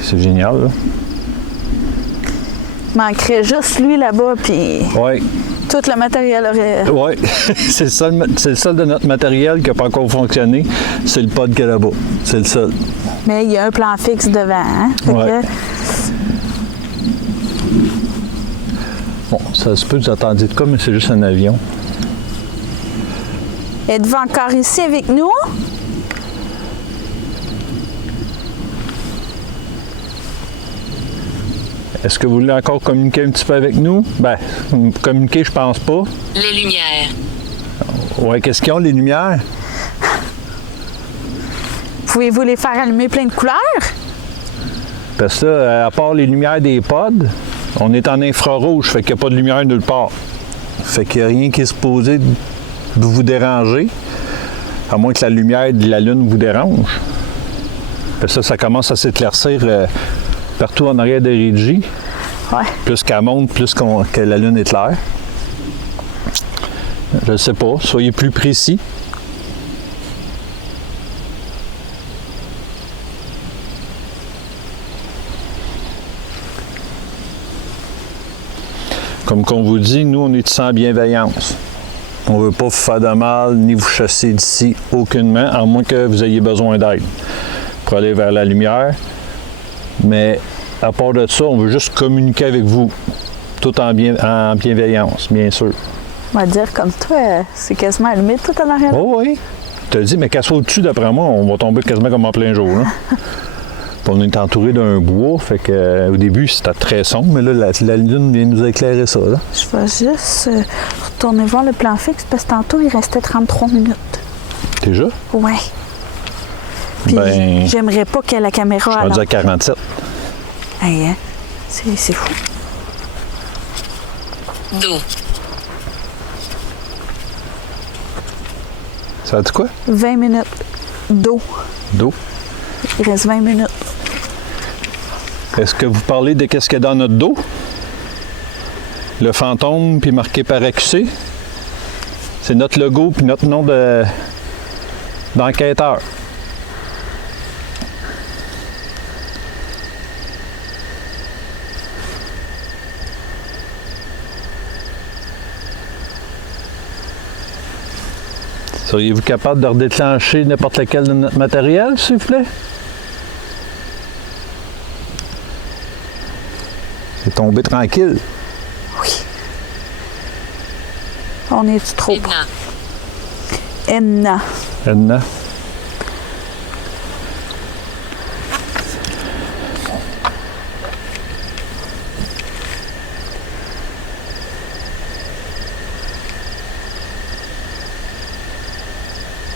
C'est génial, là. Manquerait juste lui là-bas, puis Oui. tout le matériel aurait... Oui, c'est le seul de notre matériel qui n'a pas encore fonctionné. C'est le pod qu'il y a là-bas. C'est le seul. Mais il y a un plan fixe devant, hein? Fait Ouais. que- Bon, ça se peut que vous attendiez de quoi, mais c'est juste un avion. Êtes-vous encore ici avec nous? Est-ce que vous voulez encore communiquer un petit peu avec nous? Ben, communiquer, je pense pas. Les lumières. Ouais, qu'est-ce qu'ils ont, les lumières? Pouvez-vous les faire allumer plein de couleurs? Parce que là, à part les lumières des pods, on est en infrarouge, fait qu'il n'y a pas de lumière nulle part. Fait qu'il n'y a rien qui est supposé de vous déranger, à moins que la lumière de la Lune vous dérange. Parce que ça commence à s'éclaircir partout en arrière de Régie. Ouais. Plus qu'elle monte, plus que la Lune est claire. Je ne sais pas, soyez plus précis. Comme qu'on vous dit, nous, on est sans bienveillance. On ne veut pas vous faire de mal, ni vous chasser d'ici aucunement, à moins que vous ayez besoin d'aide pour aller vers la lumière. Mais à part de ça, on veut juste communiquer avec vous, tout en bienveillance, bien sûr. On va dire comme toi, c'est quasiment allumé tout en arrière. Oh oui, je te dis, mais qu'elle soit au-dessus, d'après moi, on va tomber quasiment comme en plein jour. Là. Puis on est entouré d'un bois, fait que au début, c'était très sombre, mais là, la lune vient nous éclairer ça. Là. Je vais juste retourner voir le plan fixe parce que tantôt, il restait 33 minutes. Déjà? Ouais. Puis Ben, j'aimerais pas que la je caméra... suis rendu à 47. Hey, hein? C'est fou. Dos. Ça a dit quoi? 20 minutes d'eau. D'eau. Il reste 20 minutes. Est-ce que vous parlez de qu'est-ce qu'il y a dans notre dos? Le fantôme, puis marqué par AQC? C'est notre logo, puis notre nom d'enquêteur. Seriez-vous capable de redéclencher n'importe lequel de notre matériel, s'il vous plaît? C'est tombé tranquille. Oui. On est trop Edna. Enna. Edna.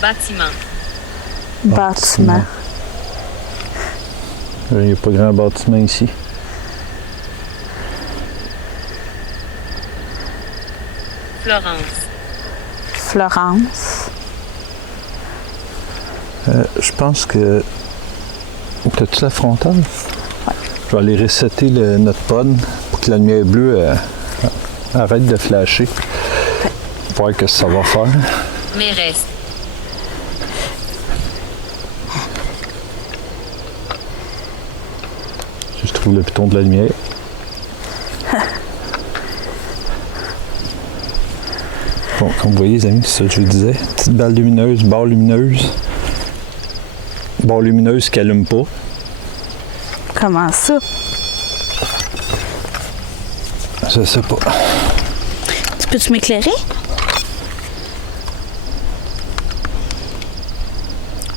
Bâtiment. Bâtiment. Il n'y a pas grand bâtiment ici. Florence. Florence. Je pense que... T'as-tu la frontale? Je vais aller resetter notre pod pour que la lumière bleue arrête de flasher. Voir ce que ça va faire. Mairesse. Je trouve le piton de la lumière. Bon, comme vous voyez, les amis, c'est ça que je vous disais. Petite balle lumineuse, barre lumineuse. Barre lumineuse qui allume pas. Comment ça? Je sais pas. Tu peux-tu m'éclairer?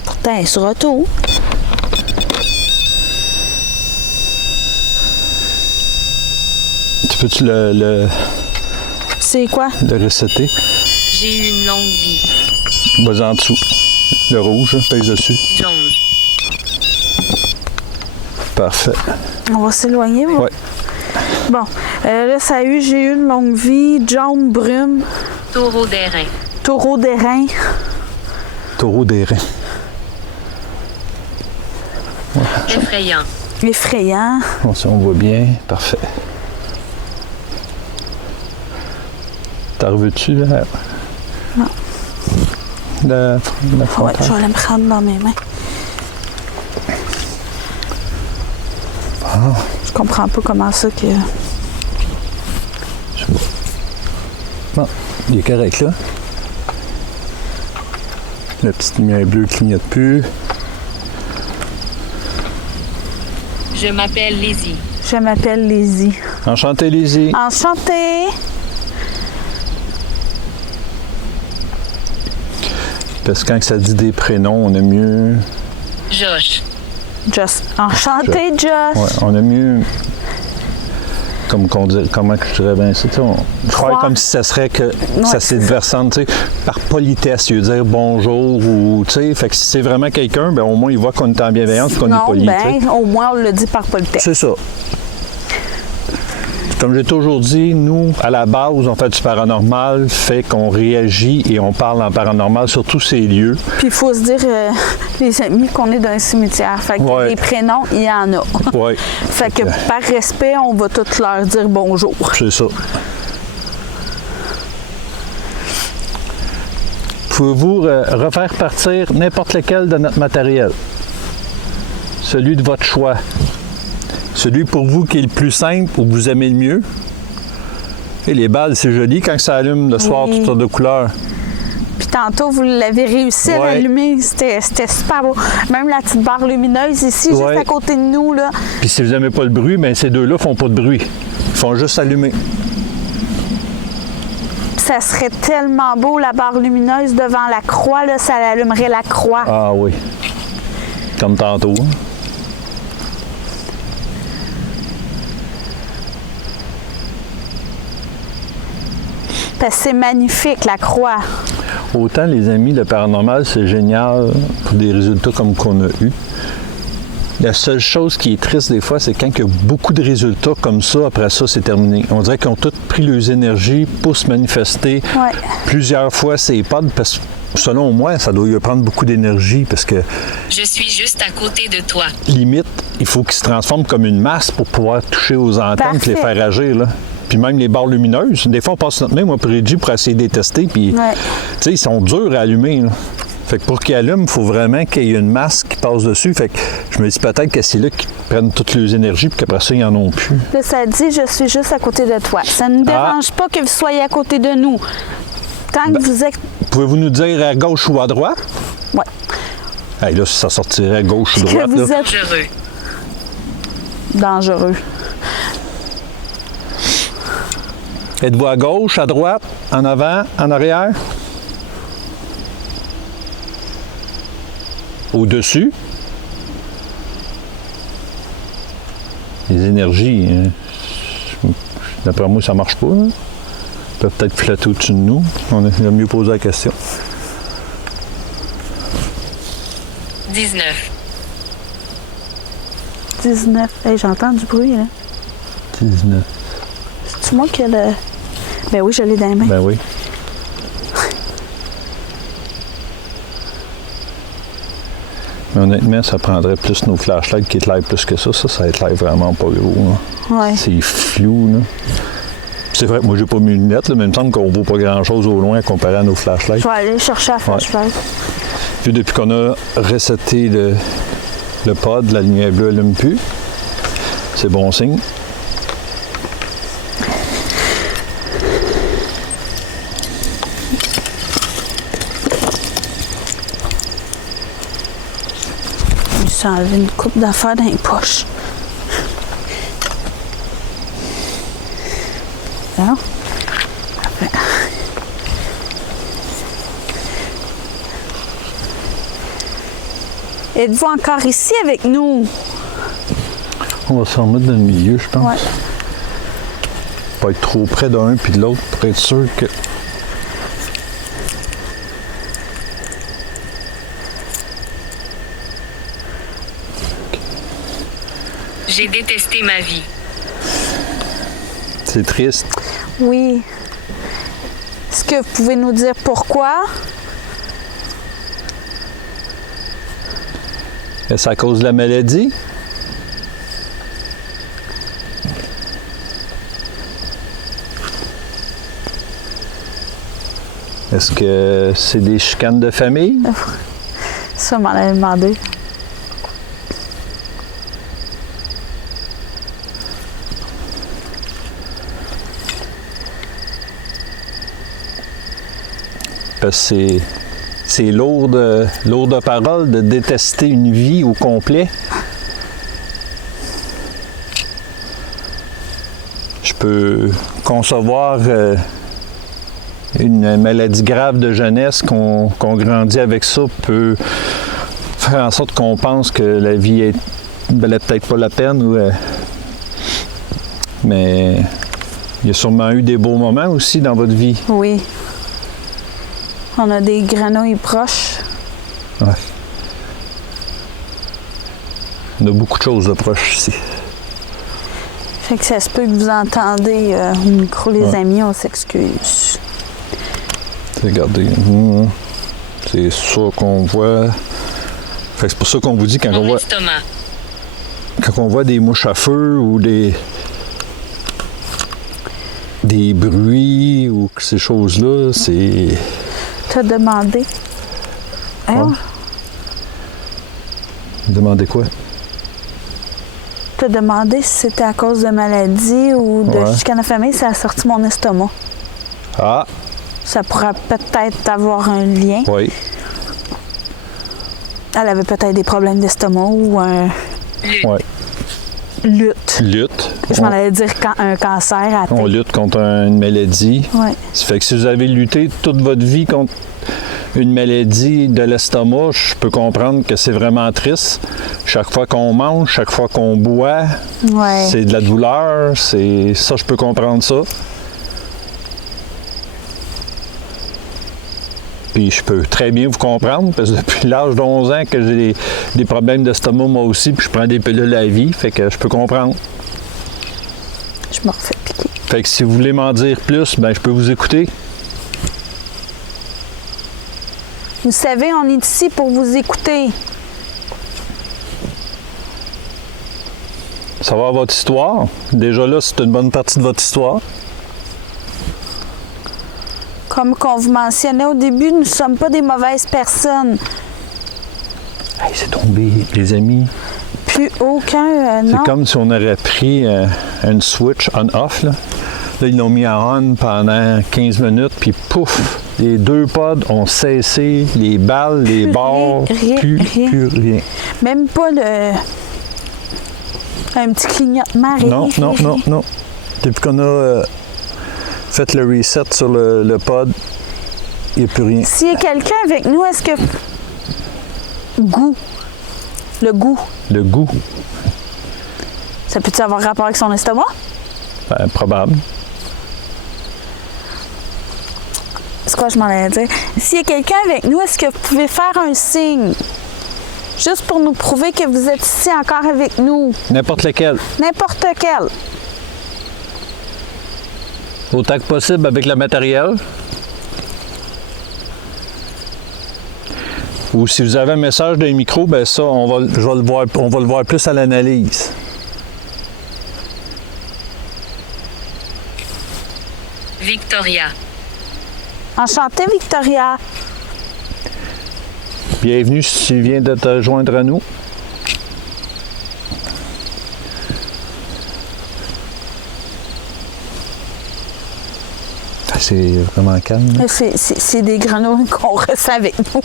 Pourtant, elle est sur auto. Tu peux-tu le C'est quoi? resetter? J'ai eu une longue vie. Vas-y en dessous. Le rouge, pèse dessus. Jones. Parfait. On va s'éloigner. Ouais. Bon, là, ça a eu, j'ai eu une longue vie, jaune, brume, Taureau d'airain. taureau d'airain. Taureau des reins. Effrayant. Effrayant. Bon, ça, on voit bien. Parfait. T'as revu-tu, là? Non. La Ouais, frontale? je vais aller me prendre dans mes mains. Je comprends pas comment ça que... Bon, il est correct, là. La petite lumière bleue clignote plus. Je m'appelle Lizzie. Je m'appelle Lizzie. Enchanté, Lizzie. Enchantée. Parce que quand ça dit des prénoms, on aime mieux... Josh. Josh. Enchantée, Josh. Ouais, on aime mieux... Comment que je dirais bien ça? Je crois comme si ça serait que ça c'est s'adversante, tu sais, par politesse, il veut dire bonjour ou, tu sais, fait que si c'est vraiment quelqu'un, ben au moins il voit qu'on est en bienveillance et qu'on est Non, poli, tu sais. ben, au moins, on le dit par politesse. C'est ça. Comme j'ai toujours dit, nous, à la base, on fait du paranormal, fait qu'on réagit et on parle en paranormal sur tous ces lieux. Puis il faut se dire, les amis, qu'on est dans un cimetière. Fait que Ouais. les prénoms, il y en a. Oui, Fait que par respect, on va tous leur dire bonjour. c'est ça. Pouvez-vous refaire partir n'importe lequel de notre matériel? Celui de votre choix. Celui pour vous qui est le plus simple ou que vous aimez le mieux. Et les balles, c'est joli quand ça allume le soir, Oui. toutes sortes de couleurs. Puis tantôt, vous l'avez réussi à Ouais. l'allumer. C'était super beau. Même la petite barre lumineuse ici, Ouais. juste à côté de nous, là. Puis si vous n'aimez pas le bruit, bien ces deux-là font pas de bruit. Ils font juste allumer. Ça serait tellement beau, la barre lumineuse devant la croix, là, ça allumerait la croix. Ah oui. Comme tantôt. Parce que c'est magnifique, la croix. Autant les amis, le paranormal, c'est génial pour des résultats comme qu'on a eu. La seule chose qui est triste des fois, c'est quand il y a beaucoup de résultats comme ça, après ça, c'est terminé. On dirait qu'ils ont tous pris leurs énergies pour se manifester. Ouais. Plusieurs fois, c'est pas parce que selon moi, ça doit y prendre beaucoup d'énergie parce que Je suis juste à côté de toi. limite, il faut qu'ils se transforment comme une masse pour pouvoir toucher aux antennes et les Parfait. faire agir. Là. Puis même les barres lumineuses, des fois, on passe notre main, moi, pour Reggie, pour essayer de les tester. Puis, Ouais. tu sais, ils sont durs à allumer. Là. Fait que pour qu'ils allument, il faut vraiment qu'il y ait une masse qui passe dessus. Fait que je me dis peut-être que c'est là qu'ils prennent toutes leurs énergies, puis qu'après ça, ils en ont plus. Là, ça dit, je suis juste à côté de toi. Ça ne nous dérange pas que vous soyez à côté de nous. Tant que vous êtes... Pouvez-vous nous dire à gauche ou à droite? Ouais. Hey, là, ça sortirait à gauche ou Que droite. vous Là. êtes Dangereux. dangereux. Êtes-vous à gauche, à droite, en avant, en arrière? Au-dessus? Les énergies, hein, d'après moi, ça marche pas. Hein. Ils peuvent peut-être flotter au-dessus de nous. On a mieux posé la question. 19. 19. Hey, j'entends du bruit, là. 19. C'est-tu moi qui ai le... Ben oui, je l'ai dans les mains. Ben oui. Mais honnêtement, ça prendrait plus nos flashlights qui éclairent plus que ça. Ça éclaire vraiment pas gros. Là. Ouais. C'est flou. Là. C'est vrai que moi, j'ai pas mis une lunette, là, mais il me semble qu'on voit pas grand-chose au loin comparé à nos flashlights. Je vais aller chercher la flashlight. Puis depuis qu'on a reseté le pod, la lumière bleue n'allume plus. C'est bon signe. Je me suis enlevé une coupe d'affaires dans les poches. Là. Parfait. Êtes-vous encore ici avec nous? On va se remettre dans le milieu, je pense. Ouais. Pas être trop près d'un puis de l'autre pour être sûr que... J'ai détesté ma vie. C'est triste. Oui. Est-ce que vous pouvez nous dire pourquoi? Est-ce à cause de la maladie? Est-ce que c'est des chicanes de famille? Ça, m'en avait demandé. Parce que c'est lourd de parole de détester une vie au complet. Je peux concevoir une maladie grave de jeunesse qu'on grandit avec ça peut faire en sorte qu'on pense que la vie valait peut-être pas la peine. Mais il y a sûrement eu des beaux moments aussi dans votre vie. Oui. On a des grenouilles proches. Ouais. On a beaucoup de choses de proches ici. Fait que ça se peut que vous entendez au micro, les amis, on s'excuse. Regardez, c'est ça qu'on voit. Fait que c'est pour ça qu'on vous dit quand Mon estomac. on voit des mouches à feu ou des bruits ou ces choses-là, c'est... T'as demandé. Hein? Demandez quoi? T'as demandé si c'était à cause de maladie ou de chicane de famille, ça a sorti mon estomac. Ah! Ça pourrait peut-être avoir un lien. Oui. Elle avait peut-être des problèmes d'estomac ou un Ouais. lutte. Lutte. Je m'en allais dire un cancer à On lutte contre une maladie. Oui. Ça fait que si vous avez lutté toute votre vie contre une maladie de l'estomac, je peux comprendre que c'est vraiment triste. Chaque fois qu'on mange, chaque fois qu'on boit, Ouais. c'est de la douleur. C'est ça, je peux comprendre ça. Puis je peux très bien vous comprendre, parce que depuis l'âge d'11 ans que j'ai des problèmes d'estomac moi aussi, puis je prends des pilules à la vie, fait que je peux comprendre. Je me refais piquer. Fait que si vous voulez m'en dire plus, ben je peux vous écouter. Vous savez, on est ici pour vous écouter. Savoir votre histoire. Déjà là, c'est une bonne partie de votre histoire. Comme qu'on vous mentionnait au début, nous ne sommes pas des mauvaises personnes. Hey, c'est tombé, les amis. Plus aucun, C'est non. comme si on aurait pris une switch on-off. Là, ils l'ont mis à on pendant 15 minutes, puis pouf, les deux pods ont cessé, les balles, les Plus barres, rien, plus rien. Même pas un petit clignotement, rien. Non. Depuis qu'on a fait le reset sur le pod, il n'y a plus rien. S'il y a quelqu'un avec nous, est-ce que... Goût. Le goût. Le goût, Ça peut-tu avoir rapport avec son estomac? ben, probable. C'est quoi je m'en allais dire? S'il y a quelqu'un avec nous, est-ce que vous pouvez faire un signe? Juste pour nous prouver que vous êtes ici encore avec nous. N'importe lequel. N'importe quel. Autant que possible avec le matériel. Ou si vous avez un message d'un micro, ben ça, on va le voir plus à l'analyse. Victoria. Enchantée, Victoria. Bienvenue si tu viens de te joindre à nous. C'est vraiment calme. Là. C'est des grenouilles qu'on reçoit avec nous.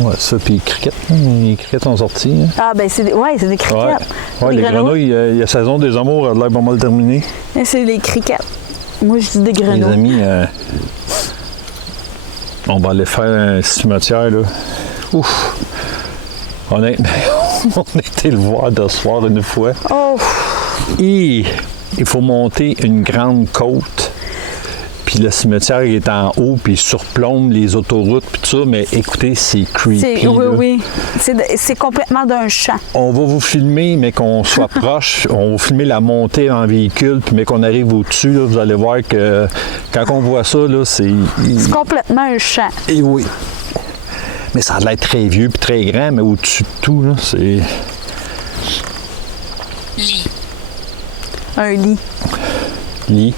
Ouais, ça, puis les criquettes. Les criquettes sont sorties. Hein. Ah, ben c'est des criquettes. Ouais, Des les grenouilles, il y a saison des amours, elle a l'air pas mal terminée. C'est des criquettes. Moi, je dis des grenouilles. Les amis, on va aller faire un cimetière, là. Ouf! Honnêtement, on a été le voir de soir une fois. Oh! Et il faut monter une grande côte. Puis puis le cimetière est en haut, puis il surplombe les autoroutes, puis tout ça, mais écoutez, c'est creepy. Oui, là. oui. C'est complètement d'un champ. On va vous filmer, mais qu'on soit proche. On va filmer la montée en véhicule, puis mais qu'on arrive au-dessus, là, vous allez voir que quand on voit ça, là, c'est... C'est complètement un champ. Et oui. Mais ça a l'air très vieux puis très grand, mais au-dessus de tout, là, c'est... Lit. Un lit. Lit.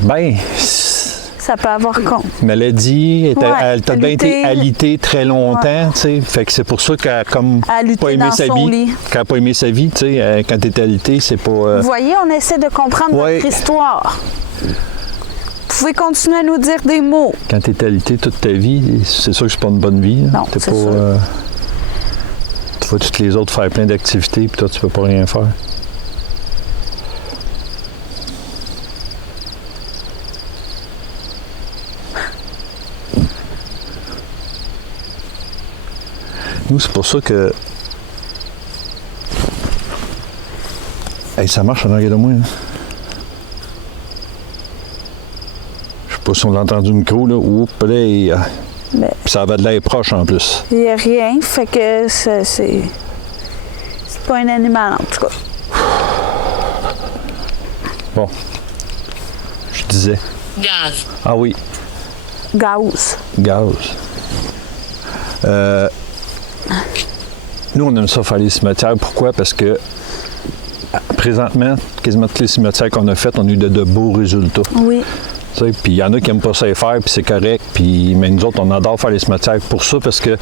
Ben, Ça peut avoir compte. maladie, Ouais, elle t'a bien été alitée très longtemps, tu sais. Fait que c'est pour ça qu'elle a comme Elle a lutté pas aimé dans sa son vie. lit. Qu'elle n'a pas aimé sa vie, tu sais. Quand t'es alité, c'est pas... Vous voyez, on essaie de comprendre Ouais. votre histoire. Vous pouvez continuer à nous dire des mots. Quand t'es alité toute ta vie, c'est sûr que c'est pas une bonne vie. Là. Non, T'es c'est pas, sûr. tu vois toutes les autres faire plein d'activités, puis toi, tu peux pas rien faire. Nous, c'est pour ça que... Hey, ça marche en arrière de moi, hein? Je sais pas si on l'a entendu le micro, là. Oups, là, Mais puis ça avait de l'air proche, en plus. il n'y a rien, fait que c'est pas un animal, en tout cas. Bon. Je disais. Gaz. Ah oui, Gauze. gaz. Nous, on aime ça faire les cimetières. Pourquoi? Parce que présentement, quasiment tous les cimetières qu'on a faits, on a eu de beaux résultats. Oui. Tu sais, puis il y en a qui n'aiment pas ça les faire, puis c'est correct. Puis, mais nous autres, on adore faire les cimetières pour ça, parce que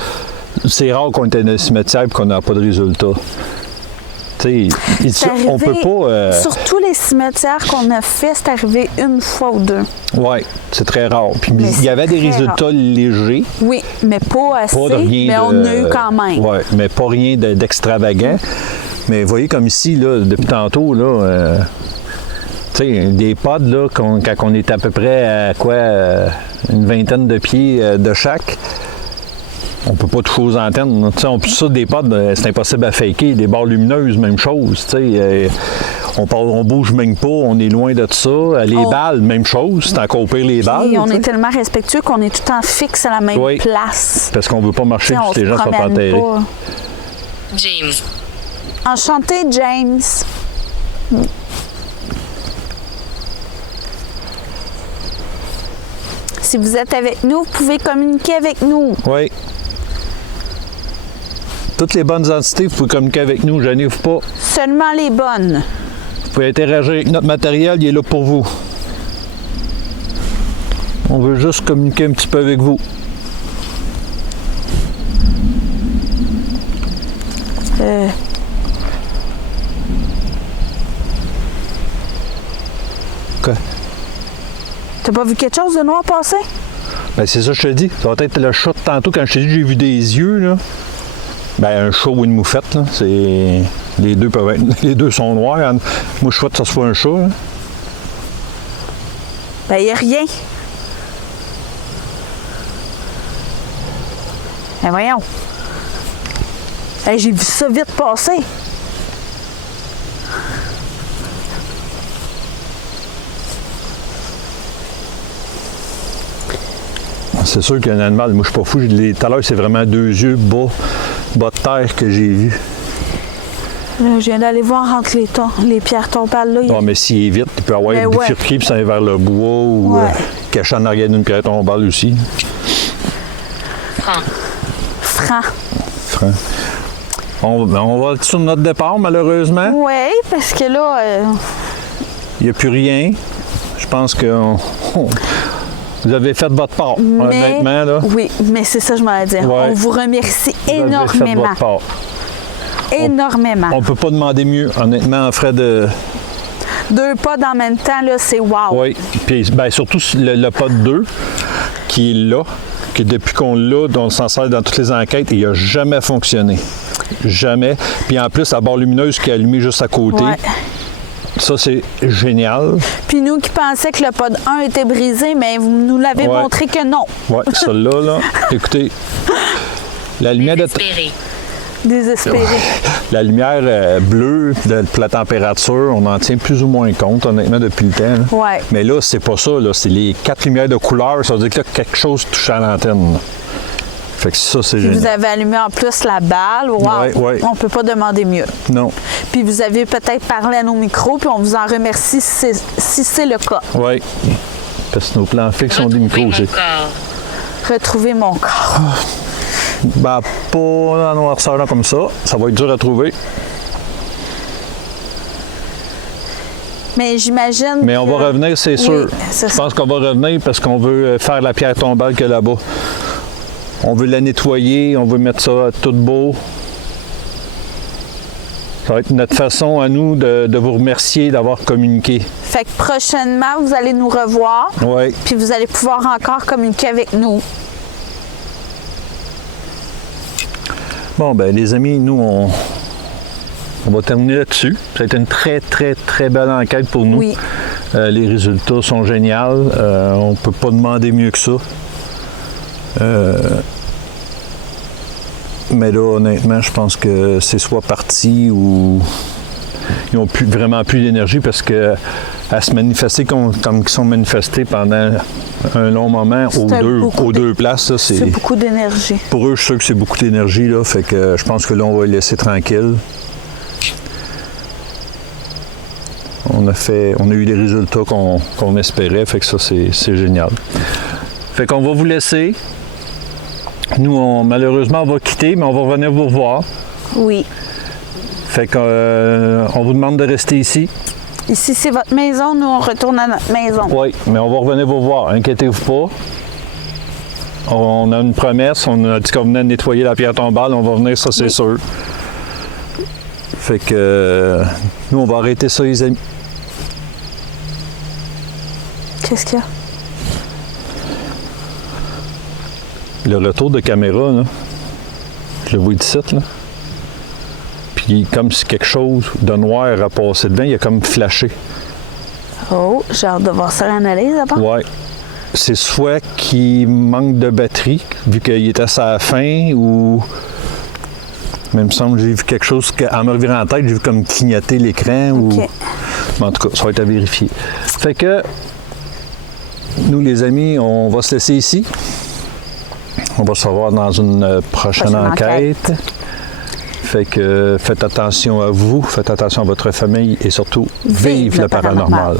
c'est rare qu'on était dans les cimetières et qu'on n'a pas de résultats. Tu sais, on peut pas... Sur tous les cimetières qu'on a fait, c'est arrivé une fois ou deux. Oui, c'est très rare. Puis Mais il y avait des c'est très résultats légers. Oui, mais pas assez, Pas de rien mais on de- a eu quand même. Oui, mais pas rien d'extravagant. Mais vous voyez, comme ici, là, depuis tantôt, là, tu sais, des pods, là, quand on est à peu près à quoi, une vingtaine de pieds de chaque, on peut pas toucher aux antennes. Là. Tu sais, ça, des pods, c'est impossible à faker. Des barres lumineuses, même chose. Tu sais, on bouge même pas, on est loin de ça. Les balles, même chose. C'est encore pire les balles. Et on tu sais. est tellement respectueux qu'on est tout le temps fixe à la même Oui. place. Parce qu'on veut pas marcher Tu sais, on puis les se gens sont promène enterrés. pas. James. Enchanté, James. Si vous êtes avec nous, vous pouvez communiquer avec nous. Oui. Toutes les bonnes entités, vous pouvez communiquer avec nous, gênez-vous pas. Seulement les bonnes. Vous pouvez interagir avec notre matériel, il est là pour vous. On veut juste communiquer un petit peu avec vous. Quoi? T'as pas vu quelque chose de noir passer? Ben, c'est ça que je te dis. Ça va être le chat de tantôt. Quand je t'ai dit que j'ai vu des yeux, là. Ben, un chat ou une moufette, là. C'est... Les deux peuvent être... Les deux sont noirs. Moi, je souhaite que ça soit un chat, là. Ben, y a rien. Ben, voyons. Hey, j'ai vu ça vite passer. C'est sûr qu'un animal, moi je suis pas fou, tout à l'heure c'est vraiment deux yeux bas de terre que j'ai vu. Là, je viens d'aller voir entre les pierres tombales. Là, il y a- Non, mais s'il est vite, il peut avoir Mais ouais. bifurqué puis s'en aller vers le bois ou Ouais. caché en arrière d'une pierre tombale aussi. Franc. franc. Franc. On va sur notre départ, malheureusement. Oui, parce que là, Il n'y a plus rien. Je pense que vous avez fait votre part, honnêtement. Là. oui, mais c'est ça que je m'allais dire. Ouais. On vous remercie Vous avez fait énormément. votre part. Énormément. On peut pas demander mieux, honnêtement, en frais de... Deux pas en même temps, là, c'est wow. Oui, puis ben, surtout le pod 2 qui est là, que depuis qu'on l'a, on s'en sert dans toutes les enquêtes et il n'a jamais fonctionné. Jamais. Puis en plus, la barre lumineuse qui est allumée juste à côté, Ouais. ça c'est génial. Puis nous qui pensaient que le pod 1 était brisé, mais vous nous l'avez Ouais. montré que non. Oui, celle-là, là, écoutez, la lumière de... Désespéré. Désespéré. La lumière bleue, pour la température, on en tient plus ou moins compte, honnêtement, depuis le temps. Là. Ouais. Mais là, c'est pas ça. Là. C'est les 4 lumières de couleur. Ça veut dire que là, quelque chose touche à l'antenne. Là. Fait que ça, c'est Puis génial. vous avez allumé en plus la balle. Wow! Ouais. On peut pas demander mieux. Non. Puis vous avez peut-être parlé à nos micros, puis on vous en remercie si c'est le cas. Oui. Parce que nos plans fixes sont des Retrouver micros mon aussi. corps. Retrouver mon corps. Ben, pas en noirceur là, comme ça. Ça va être dur à trouver. Mais j'imagine. Mais on va revenir, c'est sûr. c'est Je ça. pense qu'on va revenir parce qu'on veut faire la pierre tombale qu'il y a là-bas. On veut la nettoyer, on veut mettre ça tout beau. Ça va être notre façon à nous de vous remercier d'avoir communiqué. Fait que prochainement, vous allez nous revoir, Oui. puis vous allez pouvoir encore communiquer avec nous. Bon, ben les amis, nous, on va terminer là-dessus. Ça a été une très, très, très belle enquête pour nous. Oui. Les résultats sont géniaux. On ne peut pas demander mieux que ça. Mais là, honnêtement, je pense que c'est soit parti ou ils n'ont vraiment plus d'énergie parce que à se manifester comme ils sont manifestés pendant un long moment aux deux places, là, C'est beaucoup d'énergie. pour eux, je suis sûr que c'est beaucoup d'énergie, là, fait que je pense que là, on va les laisser tranquilles. On a eu les résultats qu'on espérait, fait que ça, c'est génial. Fait qu'on va vous laisser. Nous, malheureusement, on va quitter, mais on va revenir vous revoir. Oui. Fait qu'on vous demande de rester ici. Ici, c'est votre maison. Nous, on retourne à notre maison. Oui, mais on va revenir vous voir. Inquiétez-vous pas. On a une promesse. On a dit qu'on venait de nettoyer la pierre tombale. On va venir, ça, c'est sûr. Fait que nous, on va arrêter ça, les amis. Qu'est-ce qu'il y a? Le retour de caméra, là, je le vois ici, là. Puis comme si quelque chose de noir a passé devant, il a comme flashé. Oh, j'ai hâte de voir ça l'analyse d'abord. Ouais. C'est soit qu'il manque de batterie, vu qu'il était à sa fin, ou... Mais il me semble que j'ai vu quelque chose, en me revirant en tête, j'ai vu comme clignoter l'écran, ou... OK. Mais en tout cas, ça va être à vérifier. Fait que, nous les amis, on va se laisser ici. On va se revoir dans une prochaine enquête. Fait que faites attention à vous, faites attention à votre famille et surtout, vive le paranormal.